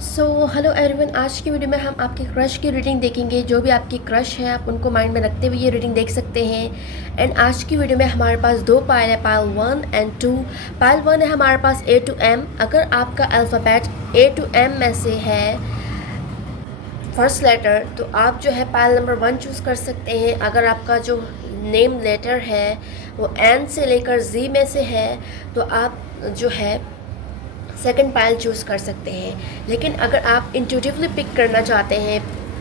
So hello everyone, आज की video में हम आपके क्रश की रीडिंग देखेंगे। जो भी आपकी क्रश है आप उनको माइंड में रखते हुए ये रीडिंग देख सकते हैं। एंड आज की वीडियो में हमारे पास दो पायल है, पायल 1 एंड 2। पायल 1 है हमारे पास A to M। अगर आपका अल्फ़ाबेट A to M में से है फर्स्ट लेटर तो आप जो है पायल नंबर 1 चूज़ कर सकते हैं। अगर आपका जो नेम लेटर है वो N से लेकर Z में से है तो आप जो है सेकंड पायल चूज़ कर सकते हैं। लेकिन अगर आप इंट्यूटिवली पिक करना चाहते हैं,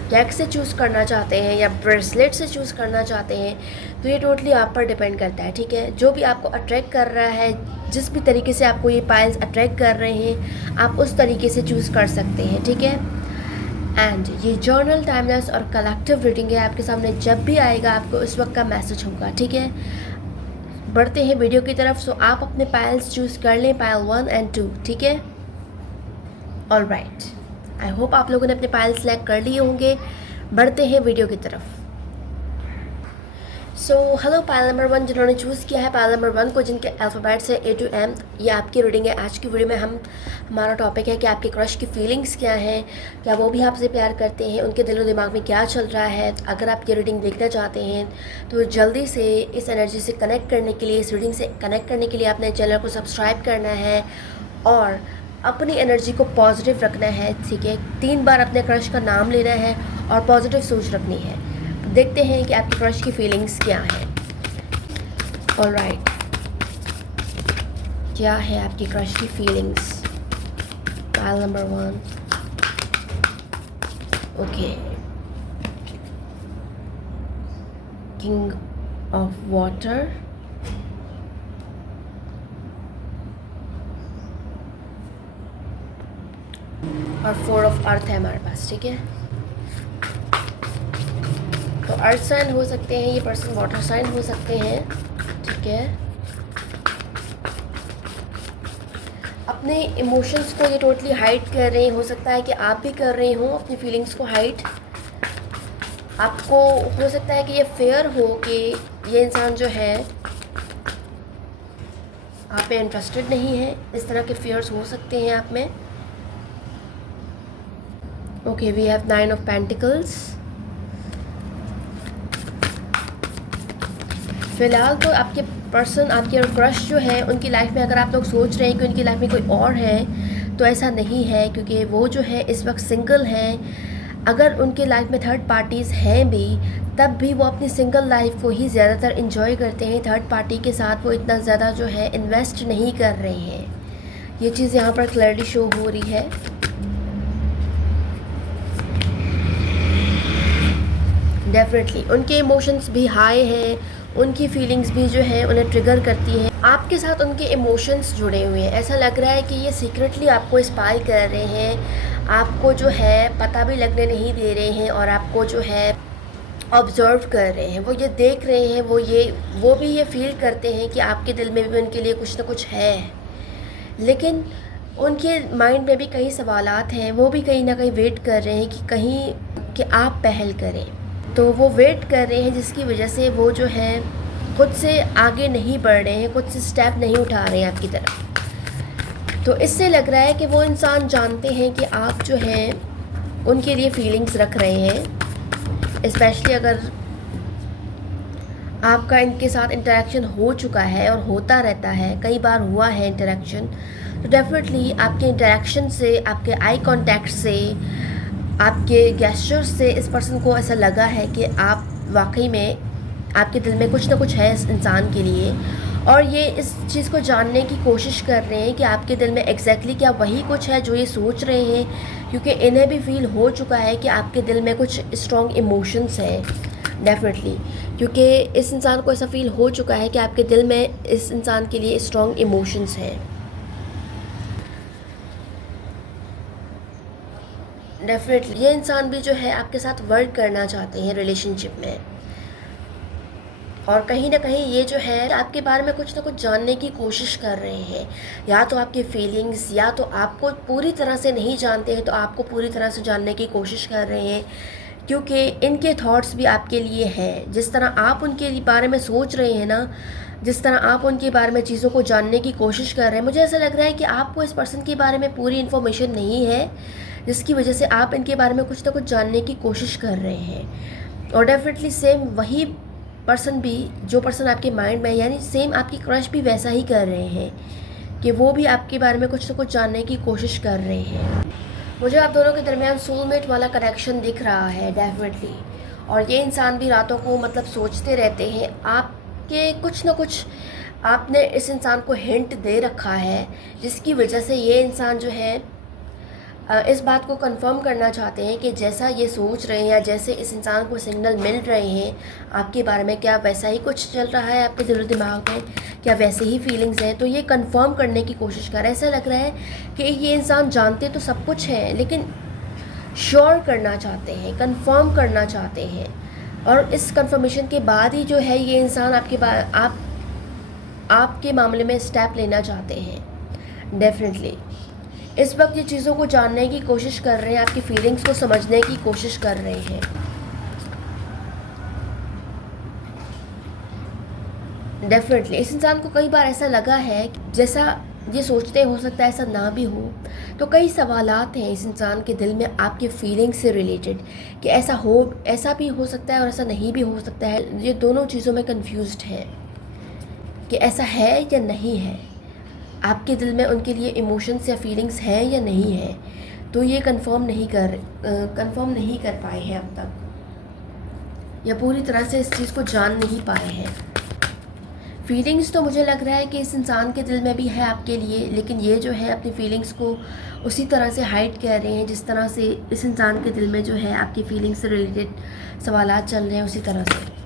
डेक से चूज़ करना चाहते हैं या ब्रेसलेट से चूज़ करना चाहते हैं तो ये टोटली आप पर डिपेंड करता है। ठीक है, जो भी आपको अट्रैक्ट कर रहा है, जिस भी तरीके से आपको ये पायल्स अट्रैक्ट कर रहे हैं आप उस तरीके से चूज़ कर सकते हैं। ठीक है, एंड ये जर्नल, टाइमलेस और कलेक्टिव रीडिंग है। आपके सामने जब भी आएगा आपको उस वक्त का मैसेज होगा। ठीक है, बढ़ते हैं वीडियो की तरफ। सो आप अपने पायल्स चूज़ कर लें, पायल 1 एंड 2। ठीक है, ऑल राइट, आई होप आप लोगों ने अपने पायल सेलेक्ट कर लिए होंगे। बढ़ते हैं वीडियो की तरफ। सो हेलो पायल नंबर 1 जिन्होंने चूज़ किया है पायल नंबर 1 को, जिनके अल्फ़ाबेट्स है A to M, ये आपकी रीडिंग है। आज की वीडियो में हमारा टॉपिक है कि आपके क्रश की फीलिंग्स क्या हैं, क्या वो भी आपसे प्यार करते हैं, उनके दिलो दिमाग में क्या चल रहा है। अगर आप ये रीडिंग देखना चाहते हैं तो जल्दी से इस एनर्जी से कनेक्ट करने के लिए, इस रीडिंग से कनेक्ट करने के लिए अपने चैनल को सब्सक्राइब करना है और अपनी एनर्जी को पॉजिटिव रखना है। ठीक है, 3 बार अपने क्रश का नाम लेना है और पॉजिटिव सोच रखनी है। देखते हैं कि आपकी क्रश की फीलिंग्स क्या है। ऑलराइट, क्या है आपकी क्रश की feelings? Pile number 1। Okay, king of water, और 4 ऑफ अर्थ है हमारे पास। ठीक है, तो अर्थ साइन हो सकते हैं ये पर्सन, वाटर साइन हो सकते हैं। ठीक है, अपने इमोशंस को ये टोटली हाइड कर रहे हैं। हो सकता है कि आप भी कर रहे हो अपनी फीलिंग्स को हाइड। आपको हो सकता है कि ये फेयर हो कि ये इंसान जो है आप पे इंटरेस्टेड नहीं है। इस तरह के फेयर्स हो सकते हैं आप में। Okay, we have 9 of pentacles. फ़िलहाल तो आपके पर्सन, आपके क्रश जो है उनकी लाइफ में, अगर आप लोग सोच रहे हैं कि उनकी लाइफ में कोई और है तो ऐसा नहीं है, क्योंकि वो जो है इस वक्त सिंगल हैं। अगर उनके लाइफ में थर्ड पार्टीज़ हैं भी तब भी वो अपनी सिंगल लाइफ को ही ज़्यादातर इन्जॉय करते हैं। थर्ड पार्टी के साथ वो इतना ज़्यादा जो है इन्वेस्ट नहीं कर रहे हैं। ये चीज़ यहाँ पर क्लियरली शो हो रही है। डेफिनेटली उनके इमोशंस भी हाई हैं, उनकी फीलिंग्स भी जो है उन्हें ट्रिगर करती हैं। आपके साथ उनके इमोशंस जुड़े हुए हैं। ऐसा लग रहा है कि ये सीक्रेटली आपको स्पाई कर रहे हैं, आपको जो है पता भी लगने नहीं दे रहे हैं और आपको जो है ऑब्ज़र्व कर रहे हैं। वो ये देख रहे हैं, वो भी ये फील करते हैं कि आपके दिल में भी उनके लिए कुछ ना कुछ है। लेकिन उनके माइंड में भी कई सवालात हैं। वो भी कहीं ना कहीं वेट कर रहे हैं कि कहीं कि आप पहल करें। तो वो वेट कर रहे हैं, जिसकी वजह से वो जो है खुद से आगे नहीं बढ़ रहे हैं, खुद से स्टेप नहीं उठा रहे हैं आपकी तरफ। तो इससे लग रहा है कि वो इंसान जानते हैं कि आप जो हैं उनके लिए फीलिंग्स रख रहे हैं। स्पेशली अगर आपका इनके साथ इंटरेक्शन हो चुका है और होता रहता है, कई बार हुआ है इंटरेक्शन, तो डेफिनेटली आपके इंटरेक्शन से, आपके आई कांटेक्ट से, आपके गेस्चर से इस पर्सन को ऐसा लगा है कि आप वाकई में, आपके दिल में कुछ ना कुछ है इस इंसान के लिए। और ये इस चीज़ को जानने की कोशिश कर रहे हैं कि आपके दिल में एग्जैक्टली क्या वही कुछ है जो ये सोच रहे हैं, क्योंकि इन्हें भी फील हो चुका है कि आपके दिल में कुछ स्ट्रॉन्ग इमोशंस हैं। डेफिनेटली, क्योंकि इस इंसान को ऐसा फील हो चुका है कि आपके दिल में इस इंसान के लिए स्ट्रॉन्ग इमोशंस हैं। डेफिनेटली ये इंसान भी जो है आपके साथ वर्क करना चाहते हैं रिलेशनशिप में, और कहीं ना कहीं ये जो है आपके बारे में कुछ ना कुछ जानने की कोशिश कर रहे हैं। या तो आपकी फीलिंग्स, या तो आपको पूरी तरह से नहीं जानते हैं तो आपको पूरी तरह से जानने की कोशिश कर रहे हैं, क्योंकि इनके थॉट्स भी आपके लिए हैं। जिस तरह आप उनके बारे में सोच रहे हैं ना, जिस तरह आप उनके बारे में चीज़ों को जानने की कोशिश कर रहे हैं, मुझे ऐसा लग रहा है कि आपको इस पर्सन के बारे में पूरी इन्फॉर्मेशन नहीं है, जिसकी वजह से आप इनके बारे में कुछ ना कुछ जानने की कोशिश कर रहे हैं। और डेफिनेटली सेम वही पर्सन भी, जो पर्सन आपके माइंड में, यानी सेम आपकी क्रश भी वैसा ही कर रहे हैं कि वो भी आपके बारे में कुछ ना कुछ जानने की कोशिश कर रहे हैं। मुझे आप दोनों के दरमियान सोलमेट वाला कनेक्शन दिख रहा है डेफिनेटली। और ये इंसान भी रातों को मतलब सोचते रहते हैं आपके कुछ ना कुछ, आपने इस इंसान को हिंट दे रखा है, जिसकी वजह से ये इंसान जो है इस बात को कंफर्म करना चाहते हैं कि जैसा ये सोच रहे हैं या जैसे इस इंसान को सिग्नल मिल रहे हैं आपके बारे में, क्या वैसा ही कुछ चल रहा है आपके दिल दिमाग में, क्या वैसे ही फीलिंग्स हैं। तो ये कंफर्म करने की कोशिश कर रहा है। ऐसा लग रहा है कि ये इंसान जानते तो सब कुछ है, लेकिन श्योर करना चाहते हैं, कंफर्म करना चाहते हैं। और इस कंफर्मेशन के बाद ही जो है ये इंसान आपके मामले में स्टेप लेना चाहते हैं। डेफिनेटली इस वक्त ये चीज़ों को जानने की कोशिश कर रहे हैं, आपकी फीलिंग्स को समझने की कोशिश कर रहे हैं। डेफिनेटली इस इंसान को कई बार ऐसा लगा है कि जैसा ये सोचते हो सकता है ऐसा ना भी हो। तो कई सवालात हैं इस इंसान के दिल में आपके फीलिंग्स से रिलेटेड कि ऐसा भी हो सकता है और ऐसा नहीं भी हो सकता है। ये दोनों चीज़ों में कंफ्यूज्ड है कि ऐसा है या नहीं है, आपके दिल में उनके लिए इमोशंस या फीलिंग्स हैं या नहीं है। तो ये कंफर्म नहीं कर पाए हैं अब तक, या पूरी तरह से इस चीज़ को जान नहीं पाए हैं। फीलिंग्स तो मुझे लग रहा है कि इस इंसान के दिल में भी है आपके लिए, लेकिन ये जो है अपनी फीलिंग्स को उसी तरह से हाइड कर रहे हैं जिस तरह से इस इंसान के दिल में जो है आपकी फीलिंग्स से रिलेटेड सवालात चल रहे हैं, उसी तरह से।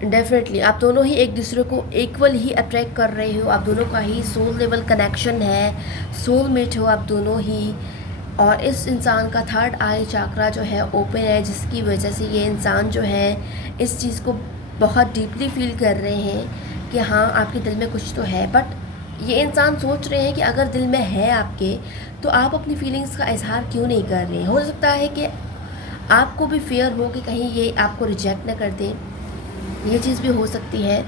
डेफिनेटली आप दोनों ही एक दूसरे को इक्वल ही अट्रैक्ट कर रहे हो, आप दोनों का ही सोल लेवल कनेक्शन है, सोलमेट हो आप दोनों ही। और इस इंसान का थर्ड आई चक्रा जो है ओपन है, जिसकी वजह से ये इंसान जो है इस चीज़ को बहुत डीपली फील कर रहे हैं कि हाँ आपके दिल में कुछ तो है। बट ये इंसान सोच रहे हैं कि अगर दिल में है आपके, तो आप अपनी फीलिंग्स का इजहार क्यों नहीं कर रहे हैं। हो सकता है कि आपको भी फेयर हो कि कहीं ये आपको रिजेक्ट ना कर दें, ये चीज़ भी हो सकती है।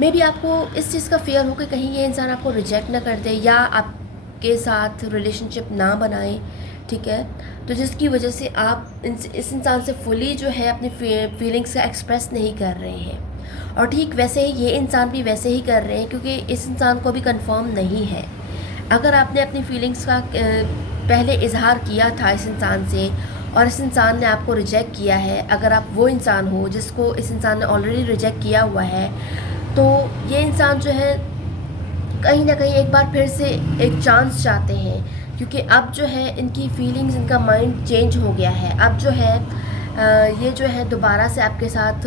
मे बी आपको इस चीज़ का फेयर हो कि कहीं ये इंसान आपको रिजेक्ट ना कर दे या आपके साथ रिलेशनशिप ना बनाए, ठीक है। तो जिसकी वजह से आप इस इंसान से फुली जो है अपनी फीलिंग्स का एक्सप्रेस नहीं कर रहे हैं। और ठीक वैसे ही ये इंसान भी वैसे ही कर रहे हैं, क्योंकि इस इंसान को भी कंफर्म नहीं है। अगर आपने अपनी फीलिंग्स का पहले इजहार किया था इस इंसान से और इस इंसान ने आपको रिजेक्ट किया है, अगर आप वो इंसान हो जिसको इस इंसान ने ऑलरेडी रिजेक्ट किया हुआ है, तो ये इंसान जो है कहीं ना कहीं एक बार फिर से एक चांस चाहते हैं, क्योंकि अब जो है इनकी फीलिंग्स, इनका माइंड चेंज हो गया है। अब जो है ये जो है दोबारा से आपके साथ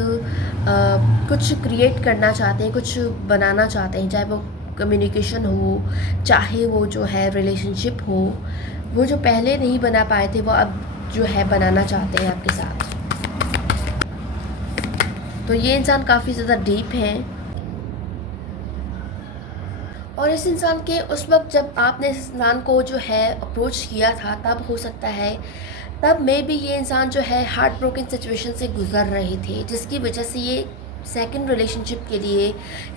कुछ क्रिएट करना चाहते हैं, कुछ बनाना चाहते हैं, चाहे वो कम्युनिकेशन हो, चाहे वो जो है रिलेशनशिप हो। वो जो पहले नहीं बना पाए थे वो अब जो है बनाना चाहते हैं आपके साथ। तो ये इंसान काफ़ी ज़्यादा डीप है। और इस इंसान के उस वक्त जब आपने इस इंसान को जो है अप्रोच किया था, तब हो सकता है तब में भी ये इंसान जो है हार्ट ब्रोकन सिचुएशन से गुजर रहे थे, जिसकी वजह से ये सेकंड रिलेशनशिप के लिए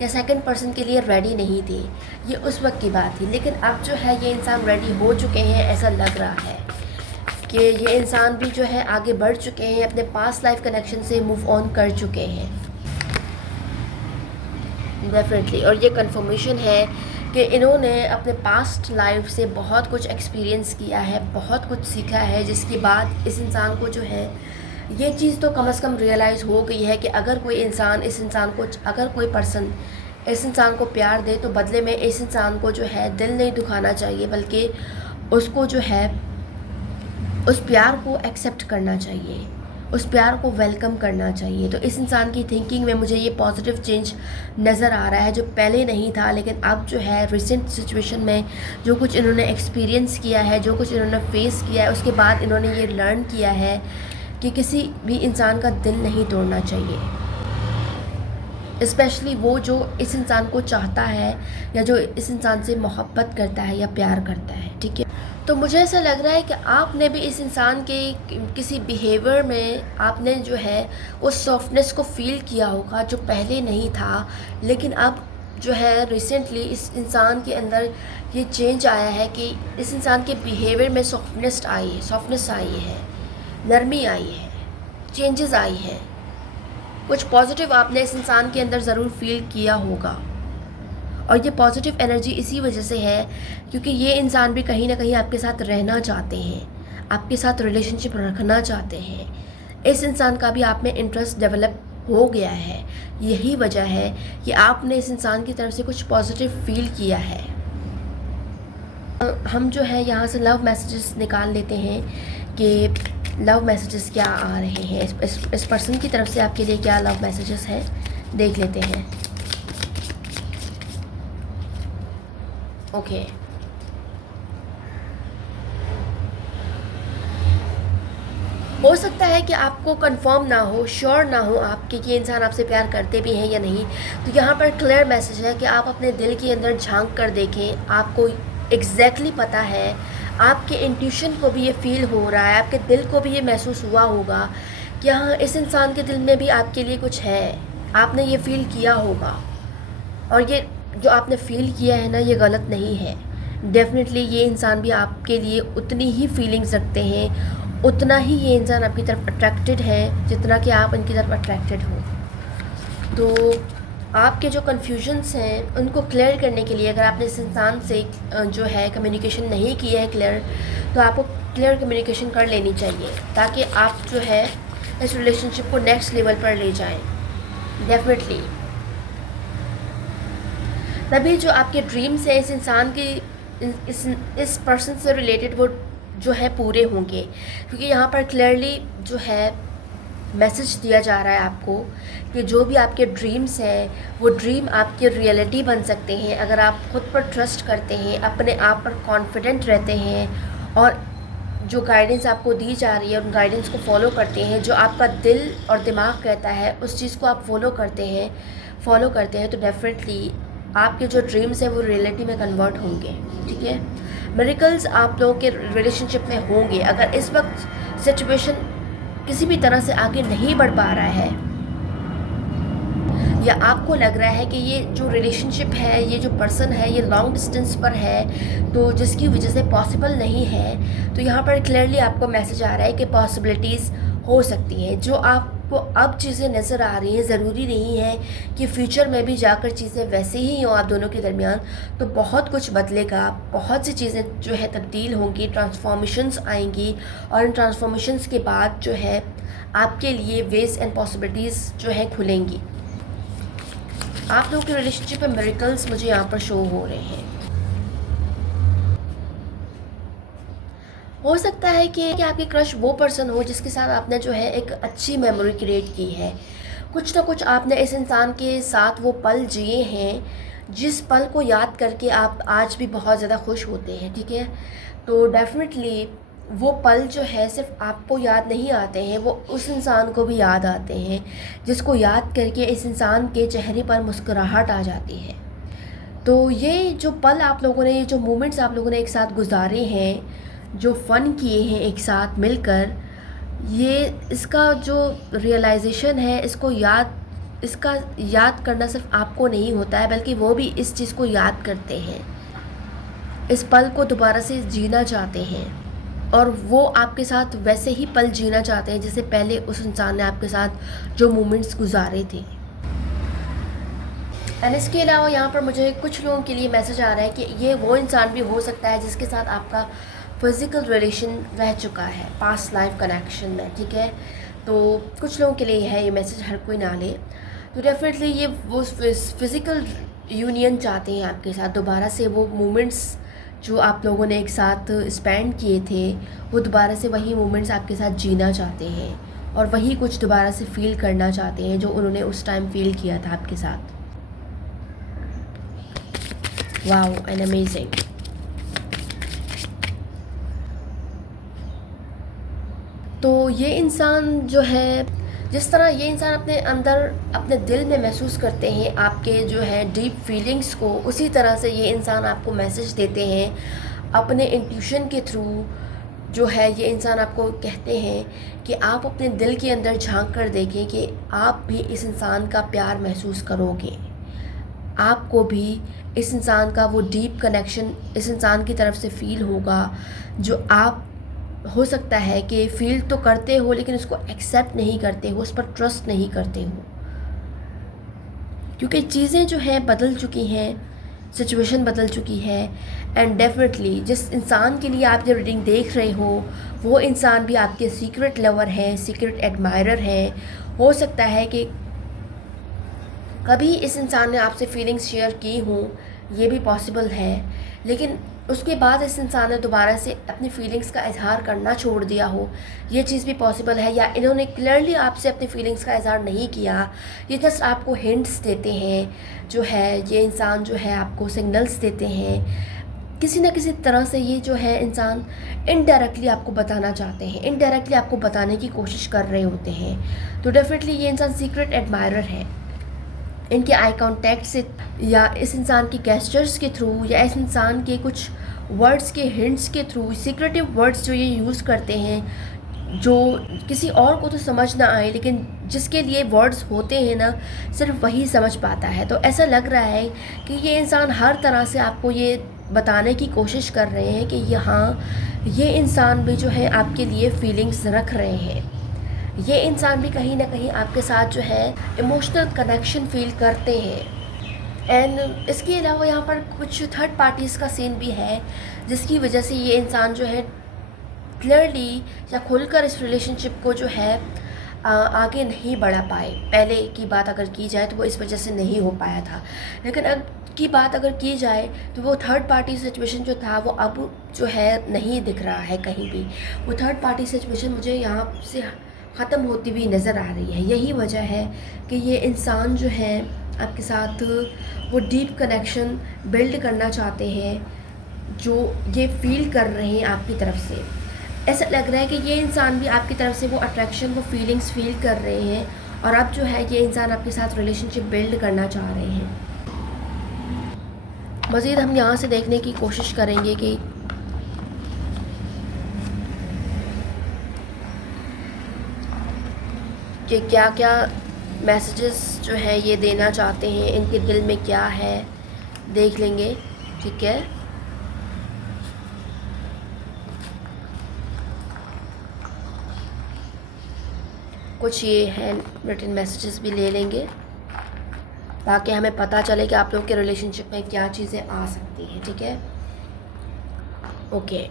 या सेकंड पर्सन के लिए रेडी नहीं थे। ये उस वक्त की बात थी, लेकिन अब जो है ये इंसान रेडी हो चुके हैं। ऐसा लग रहा है कि ये इंसान भी जो है आगे बढ़ चुके हैं, अपने पास्ट लाइफ कनेक्शन से मूव ऑन कर चुके हैं डेफिनेटली। और ये कंफर्मेशन है कि इन्होंने अपने पास्ट लाइफ से बहुत कुछ एक्सपीरियंस किया है, बहुत कुछ सीखा है, जिसके बाद इस इंसान को जो है ये चीज़ तो कम से कम रियलाइज़ हो गई है कि अगर कोई पर्सन इस इंसान को प्यार दे, तो बदले में इस इंसान को जो है दिल नहीं दुखाना चाहिए, बल्कि उसको जो है उस प्यार को एक्सेप्ट करना चाहिए, उस प्यार को वेलकम करना चाहिए। तो इस इंसान की थिंकिंग में मुझे ये पॉजिटिव चेंज नज़र आ रहा है, जो पहले नहीं था। लेकिन अब जो है रिसेंट सिचुएशन में जो कुछ इन्होंने एक्सपीरियंस किया है, जो कुछ इन्होंने फेस किया है, उसके बाद इन्होंने ये लर्न किया है कि किसी भी इंसान का दिल नहीं तोड़ना चाहिए, स्पेशली वो जो इस इंसान को चाहता है या जो इस इंसान से मोहब्बत करता है या प्यार करता है, ठीक है। तो मुझे ऐसा लग रहा है कि आपने भी इस इंसान के किसी बिहेवियर में आपने जो है उस सॉफ्टनेस को फील किया होगा जो पहले नहीं था, लेकिन अब जो है रिसेंटली इस इंसान के अंदर ये चेंज आया है कि इस इंसान के बिहेवियर में सॉफ्टनेस आई है, नरमी आई है, चेंजेस आई हैं। कुछ पॉजिटिव आपने इस इंसान के अंदर ज़रूर फील किया होगा, और ये पॉजिटिव एनर्जी इसी वजह से है क्योंकि ये इंसान भी कहीं ना कहीं आपके साथ रहना चाहते हैं, आपके साथ रिलेशनशिप रखना चाहते हैं। इस इंसान का भी आप में इंटरेस्ट डेवलप हो गया है। यही वजह है कि आपने इस इंसान की तरफ से कुछ पॉजिटिव फील किया है। हम जो है यहाँ से लव मैसेजेस निकाल लेते हैं कि लव मैसेजेस क्या आ रहे हैं, इस पर्सन की तरफ से आपके लिए क्या लव मैसेजेस हैं, देख लेते हैं। ओके, हो सकता है कि आपको कंफर्म ना हो, श्योर ना हो आपके कि ये इंसान आपसे प्यार करते भी हैं या नहीं। तो यहाँ पर क्लियर मैसेज है कि आप अपने दिल के अंदर झांक कर देखें। आपको एग्जैक्टली पता है, आपके इंट्यूशन को भी ये फील हो रहा है, आपके दिल को भी ये महसूस हुआ होगा कि हाँ, इस इंसान के दिल में भी आपके लिए कुछ है। आपने ये फील किया होगा, और ये जो आपने फील किया है ना, ये गलत नहीं है। डेफिनेटली ये इंसान भी आपके लिए उतनी ही फीलिंग्स रखते हैं, उतना ही ये इंसान आपकी तरफ अट्रैक्टेड है जितना कि आप इनकी तरफ अट्रैक्टेड हो। तो आपके जो कन्फ्यूजन्स हैं उनको क्लियर करने के लिए, अगर आपने इस इंसान से जो है कम्युनिकेशन नहीं किया है क्लियर, तो आपको क्लियर कम्युनिकेशन कर लेनी चाहिए ताकि आप जो है इस रिलेशनशिप को नेक्स्ट लेवल पर ले जाएं। डेफिनेटली तभी जो आपके ड्रीम्स हैं इस इंसान के, इस पर्सन से रिलेटेड, वो जो है पूरे होंगे। क्योंकि यहाँ पर क्लियरली जो है मैसेज दिया जा रहा है आपको कि जो भी आपके ड्रीम्स हैं वो ड्रीम आपकी रियलिटी बन सकते हैं अगर आप खुद पर ट्रस्ट करते हैं, अपने आप पर कॉन्फिडेंट रहते हैं, और जो गाइडेंस आपको दी जा रही है उन गाइडेंस को फॉलो करते हैं। जो आपका दिल और दिमाग कहता है उस चीज़ को आप फॉलो करते हैं, तो डेफिनेटली आपके जो ड्रीम्स हैं वो रियलिटी में कन्वर्ट होंगे। ठीक है, मिरेकल्स आप लोगों के रिलेशनशिप में होंगे। अगर इस वक्त सिचुएशन किसी भी तरह से आगे नहीं बढ़ पा रहा है, या आपको लग रहा है कि ये जो रिलेशनशिप है, ये जो पर्सन है, ये लॉन्ग डिस्टेंस पर है, तो जिसकी वजह से पॉसिबल नहीं है, तो यहाँ पर क्लियरली आपको मैसेज आ रहा है कि पॉसिबिलिटीज़ हो सकती हैं। जो आपको अब चीज़ें नज़र आ रही हैं, ज़रूरी नहीं है कि फ्यूचर में भी जाकर चीज़ें वैसे ही हों आप दोनों के दरमियान। तो बहुत कुछ बदलेगा, बहुत सी चीज़ें जो है तब्दील होंगी, ट्रांसफॉर्मेशंस आएंगी, और इन ट्रांसफॉर्मेशंस के बाद जो है आपके लिए वेज एंड पॉसिबिलिटीज़ जो है खुलेंगी। आप लोगों के रिलेशनशिप में मिरेकल्स मुझे यहाँ पर शो हो रहे हैं। हो सकता है कि आपकी क्रश वो पर्सन हो जिसके साथ आपने जो है एक अच्छी मेमोरी क्रिएट की है। कुछ ना कुछ आपने इस इंसान के साथ वो पल जिए हैं जिस पल को याद करके आप आज भी बहुत ज़्यादा खुश होते हैं। ठीक है, तो डेफिनेटली वो पल जो है सिर्फ आपको याद नहीं आते हैं, वो उस इंसान को भी याद आते हैं जिसको याद करके इस इंसान के चेहरे पर मुस्कुराहट आ जाती है। तो ये जो पल आप लोगों ने, ये जो मोमेंट्स आप लोगों ने एक साथ गुजारे हैं, जो फ़न किए हैं एक साथ मिलकर, ये इसका जो रियलाइजेशन है, इसका याद करना सिर्फ आपको नहीं होता है, बल्कि वो भी इस चीज़ को याद करते हैं, इस पल को दोबारा से जीना चाहते हैं, और वो आपके साथ वैसे ही पल जीना चाहते हैं जैसे पहले उस इंसान ने आपके साथ जो मोमेंट्स गुजारे थे। एंड इसके अलावा यहाँ पर मुझे कुछ लोगों के लिए मैसेज आ रहा है कि ये वो इंसान भी हो सकता है जिसके साथ आपका फिज़िकल रिलेशन रह चुका है पास्ट लाइफ कनेक्शन में। ठीक है, तो कुछ लोगों के लिए है ये मैसेज, हर कोई ना ले। तो डेफिनेटली ये वो फिज़िकल यूनियन चाहते हैं आपके साथ, दोबारा से वो मोमेंट्स जो आप लोगों ने एक साथ स्पेंड किए थे, वो दोबारा से वही मोमेंट्स आपके साथ जीना चाहते हैं, और वही कुछ दोबारा से फ़ील करना चाहते हैं जो उन्होंने उस टाइम फ़ील किया था आपके साथ। Wow and amazing. तो ये इंसान जो है, जिस तरह ये इंसान अपने अंदर अपने दिल में महसूस करते हैं आपके जो है डीप फीलिंग्स को, उसी तरह से ये इंसान आपको मैसेज देते हैं अपने इंट्यूशन के थ्रू। जो है ये इंसान आपको कहते हैं कि आप अपने दिल के अंदर झांक कर देखें कि आप भी इस इंसान का प्यार महसूस करोगे, आपको भी इस इंसान का वो डीप कनेक्शन इस इंसान की तरफ से फ़ील होगा, जो आप हो सकता है कि फ़ील तो करते हो लेकिन उसको एक्सेप्ट नहीं करते हो, उस पर ट्रस्ट नहीं करते हो, क्योंकि चीज़ें जो हैं बदल चुकी हैं, सिचुएशन बदल चुकी है। एंड डेफिनेटली जिस इंसान के लिए आप ये रीडिंग देख रहे हो वो इंसान भी आपके सीक्रेट लवर है, सीक्रेट एडमायरर है। हो सकता है कि कभी इस इंसान ने आपसे फीलिंग्स शेयर की हों, ये भी पॉसिबल है, लेकिन उसके बाद इस इंसान ने दोबारा से अपनी फीलिंग्स का इजहार करना छोड़ दिया हो, ये चीज़ भी पॉसिबल है। या इन्होंने क्लियरली आपसे अपनी फीलिंग्स का इजहार नहीं किया, ये जस्ट आपको हिंट्स देते हैं, जो है ये इंसान जो है आपको सिग्नल्स देते हैं। किसी न किसी तरह से ये जो है इंसान इनडायरेक्टली आपको बताना चाहते हैं, इनडायरेक्टली आपको बताने की कोशिश कर रहे होते हैं। तो डेफिनेटली ये इंसान सीक्रेट एडमायरर है। इनके आई कांटेक्ट से या इस इंसान के गेस्चर्स के थ्रू या इस इंसान के कुछ वर्ड्स के हिंट्स के थ्रू, सीक्रेटिव वर्ड्स जो ये यूज़ करते हैं, जो किसी और को तो समझ ना आए लेकिन जिसके लिए वर्ड्स होते हैं ना, सिर्फ वही समझ पाता है। तो ऐसा लग रहा है कि ये इंसान हर तरह से आपको ये बताने की कोशिश कर रहे हैं कि यहाँ ये इंसान भी जो है आपके लिए फीलिंग्स रख रहे हैं। ये इंसान भी कहीं ना कहीं आपके साथ जो है इमोशनल कनेक्शन फील करते हैं। एंड इसके अलावा यहाँ पर कुछ थर्ड पार्टीज़ का सीन भी है, जिसकी वजह से ये इंसान जो है क्लियरली या खुलकर इस रिलेशनशिप को जो है आगे नहीं बढ़ा पाए। पहले की बात अगर की जाए तो वो इस वजह से नहीं हो पाया था, लेकिन अब की बात अगर की जाए तो वो थर्ड पार्टी सिचुएशन जो था वो अब जो है नहीं दिख रहा है कहीं भी। वो थर्ड पार्टी सिचुएशन मुझे यहाँ से ख़त्म होती हुई नज़र आ रही है। यही वजह है कि ये इंसान जो है आपके साथ वो डीप कनेक्शन बिल्ड करना चाहते हैं, जो ये फील कर रहे हैं आपकी तरफ से। ऐसा लग रहा है कि ये इंसान भी आपकी तरफ से वो अट्रैक्शन, वो फीलिंग्स फील कर रहे हैं, और अब जो है ये इंसान आपके साथ रिलेशनशिप बिल्ड करना चाह रहे हैं। मज़ीद हम यहाँ से देखने की कोशिश करेंगे कि क्या क्या मैसेजेस जो है ये देना चाहते हैं, इनके दिल में क्या है, देख लेंगे। ठीक है, कुछ ये है रिटन मैसेजेस भी ले लेंगे ताकि हमें पता चले कि आप लोग के रिलेशनशिप में क्या चीज़ें आ सकती हैं। ठीक है, ओके।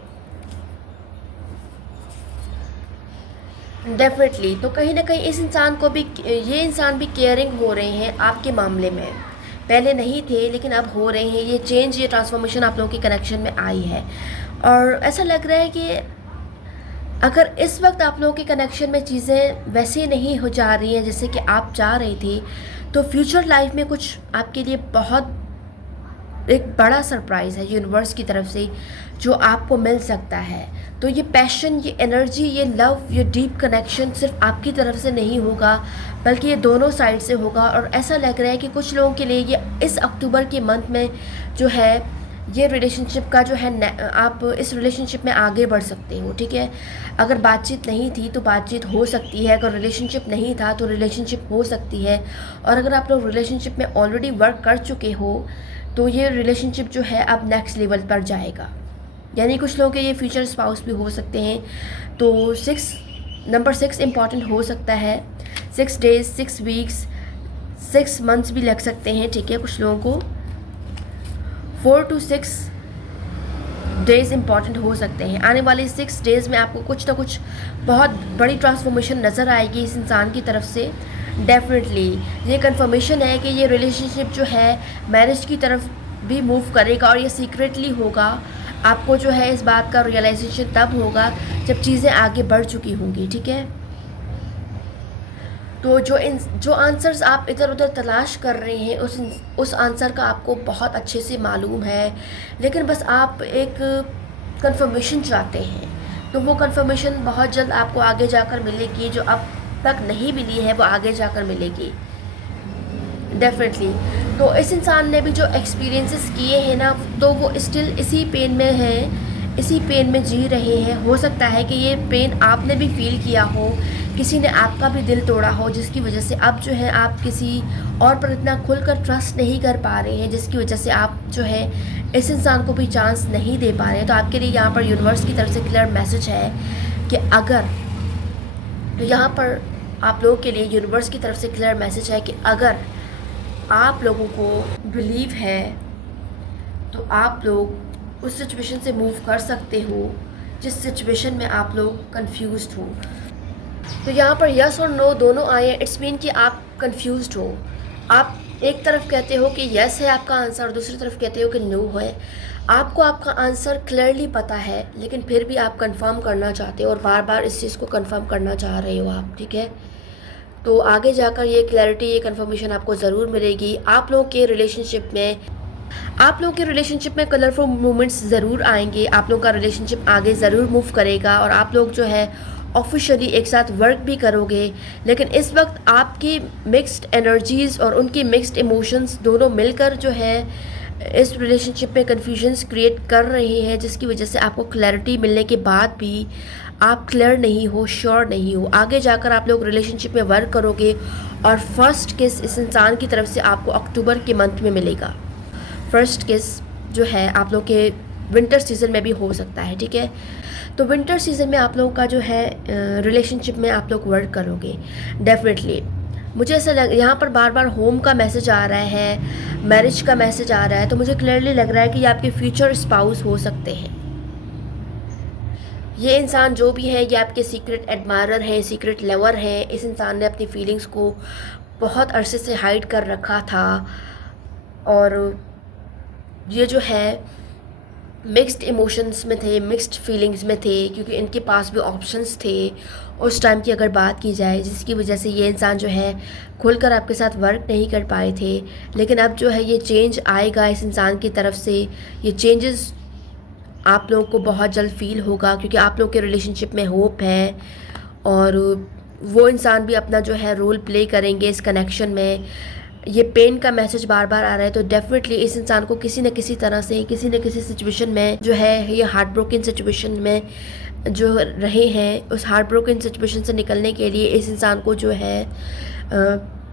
डेफिनेटली तो कहीं ना कहीं इस इंसान को भी, ये इंसान भी केयरिंग हो रहे हैं आपके मामले में। पहले नहीं थे लेकिन अब हो रहे हैं। ये चेंज, ये ट्रांसफॉर्मेशन आप लोगों के कनेक्शन में आई है, और ऐसा लग रहा है कि अगर इस वक्त आप लोगों के कनेक्शन में चीज़ें वैसे नहीं हो जा रही हैं जैसे कि आप चाह रही थी, तो फ्यूचर लाइफ में कुछ आपके लिए बहुत एक बड़ा सरप्राइज़ है यूनिवर्स की तरफ से जो आपको मिल सकता है। तो ये पैशन, ये एनर्जी, ये लव, ये डीप कनेक्शन सिर्फ आपकी तरफ से नहीं होगा बल्कि ये दोनों साइड से होगा। और ऐसा लग रहा है कि कुछ लोगों के लिए ये इस अक्टूबर के मंथ में जो है ये रिलेशनशिप का जो है, आप इस रिलेशनशिप में आगे बढ़ सकते हो। ठीक है, अगर बातचीत नहीं थी तो बातचीत हो सकती है, अगर रिलेशनशिप नहीं था तो रिलेशनशिप हो सकती है, और अगर आप लोग रिलेशनशिप में ऑलरेडी वर्क कर चुके हो तो ये रिलेशनशिप जो है अब नेक्स्ट लेवल पर जाएगा। यानी कुछ लोगों के ये फ्यूचर स्पाउस भी हो सकते हैं। तो नंबर 6 इम्पॉर्टेंट हो सकता है। 6 डेज़, 6 वीक्स, 6 मंथ्स भी लग सकते हैं। ठीक है, कुछ लोगों को 4 to 6 डेज़ इम्पॉर्टेंट हो सकते हैं। आने वाले 6 डेज़ में आपको कुछ ना कुछ बहुत बड़ी ट्रांसफॉर्मेशन नज़र आएगी इस इंसान की तरफ से। डेफिनेटली ये कंफर्मेशन है कि ये रिलेशनशिप जो है मैरिज की तरफ भी मूव करेगा, और ये सीक्रेटली होगा। आपको जो है इस बात का रियलाइजेशन तब होगा जब चीज़ें आगे बढ़ चुकी होंगी। ठीक है, तो जो आंसर्स आप इधर उधर तलाश कर रहे हैं उस आंसर का आपको बहुत अच्छे से मालूम है, लेकिन बस आप एक कंफर्मेशन चाहते हैं। तो वो कंफर्मेशन बहुत जल्द आपको आगे जाकर मिलेगी, जो अब तक नहीं मिली है वो आगे जाकर मिलेगी डेफिनेटली। तो इस इंसान ने भी जो एक्सपीरियंसेस किए हैं ना, तो वो स्टिल इसी पेन में हैं, इसी पेन में जी रहे हैं। हो सकता है कि ये पेन आपने भी फील किया हो, किसी ने आपका भी दिल तोड़ा हो, जिसकी वजह से अब जो है आप किसी और पर इतना खुलकर ट्रस्ट नहीं कर पा रहे हैं, जिसकी वजह से आप जो है इस इंसान को भी चांस नहीं दे पा रहे हैं। तो आपके लिए यहाँ पर यूनिवर्स की तरफ से क्लियर मैसेज है कि अगर, तो यहाँ पर आप लोगों के लिए यूनिवर्स की तरफ से क्लियर मैसेज है कि अगर आप लोगों को बिलीव है तो आप लोग उस सिचुएशन से मूव कर सकते हो जिस सिचुएशन में आप लोग कंफ्यूज्ड हो। तो यहाँ पर यस और नो दोनों आए। इट्स मीन कि आप कंफ्यूज्ड हो। आप एक तरफ कहते हो कि यस है आपका आंसर और दूसरी तरफ कहते हो कि नो है। आपको आपका आंसर क्लियरली पता है, लेकिन फिर भी आप कंफर्म करना चाहते हो और बार बार इस चीज़ को कंफर्म करना चाह रहे हो आप, ठीक है। तो आगे जाकर ये क्लैरिटी, ये कंफर्मेशन आपको ज़रूर मिलेगी। आप लोगों के रिलेशनशिप में कलरफुल मोमेंट्स ज़रूर आएंगे। आप लोगों का रिलेशनशिप आगे ज़रूर मूव करेगा और आप लोग जो है ऑफिशियली एक साथ वर्क भी करोगे। लेकिन इस वक्त आपकी मिक्स्ड एनर्जीज़ और उनकी मिक्स्ड इमोशंस दोनों मिलकर जो है इस रिलेशनशिप में कन्फ्यूजन्स क्रिएट कर रहे हैं, जिसकी वजह से आपको क्लैरिटी मिलने के बाद भी आप क्लियर नहीं हो, श्योर नहीं हो। आगे जाकर आप लोग रिलेशनशिप में वर्क करोगे और फर्स्ट किस इस इंसान की तरफ से आपको अक्टूबर के मंथ में मिलेगा। फर्स्ट किस जो है आप लोग के विंटर सीज़न में भी हो सकता है, ठीक है। तो विंटर सीज़न में आप लोगों का जो है रिलेशनशिप में आप लोग वर्क करोगे डेफिनेटली। मुझे ऐसा यहाँ पर बार बार होम का मैसेज आ रहा है, मैरिज का मैसेज आ रहा है। तो मुझे क्लियरली लग रहा है कि ये आपके फ्यूचर स्पाउस हो सकते हैं। ये इंसान जो भी है, ये आपके सीक्रेट एडमायरर है, सीक्रेट लवर है। इस इंसान ने अपनी फीलिंग्स को बहुत अरसे से हाइड कर रखा था और ये जो है मिक्स्ड इमोशंस में थे, मिक्स्ड फीलिंग्स में थे, क्योंकि इनके पास भी ऑप्शंस थे उस टाइम की अगर बात की जाए, जिसकी वजह से ये इंसान जो है खुलकर आपके साथ वर्क नहीं कर पाए थे। लेकिन अब जो है ये चेंज आएगा इस इंसान की तरफ से। ये चेंजेस आप लोगों को बहुत जल्द फील होगा, क्योंकि आप लोग के रिलेशनशिप में होप है और वो इंसान भी अपना जो है रोल प्ले करेंगे इस कनेक्शन में। ये पेन का मैसेज बार बार आ रहा है, तो डेफिनेटली इस इंसान को किसी न किसी तरह से, किसी न किसी सिचुएशन में जो है, ये हार्ट ब्रोकन सिचुएशन में जो रहे हैं, उस हार्ट ब्रोकन सिचुएशन से निकलने के लिए इस इंसान को जो है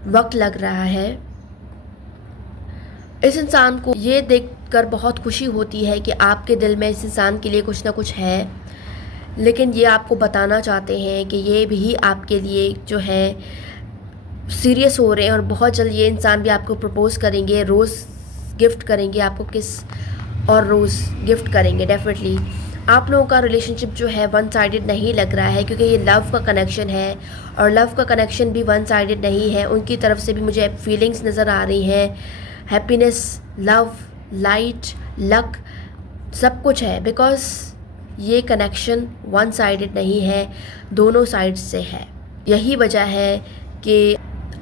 वक्त लग रहा है। इस इंसान को ये देखकर बहुत खुशी होती है कि आपके दिल में इस इंसान के लिए कुछ ना कुछ है, लेकिन ये आपको बताना चाहते हैं कि ये भी आपके लिए जो है सीरियस हो रहे हैं और बहुत जल्द ये इंसान भी आपको प्रपोज़ करेंगे, रोज़ गिफ्ट करेंगे आपको, किस और रोज़ गिफ्ट करेंगे डेफिनेटली। आप लोगों का रिलेशनशिप जो है वन साइडेड नहीं लग रहा है, क्योंकि ये लव का कनेक्शन है और लव का कनेक्शन भी वन साइडेड नहीं है। उनकी तरफ से भी मुझे फीलिंग्स नज़र आ रही हैं, हैप्पीनेस, लव, लाइट, लक, सब कुछ है। बिकॉज ये कनेक्शन वन साइडेड नहीं है, दोनों साइड से है। यही वजह है कि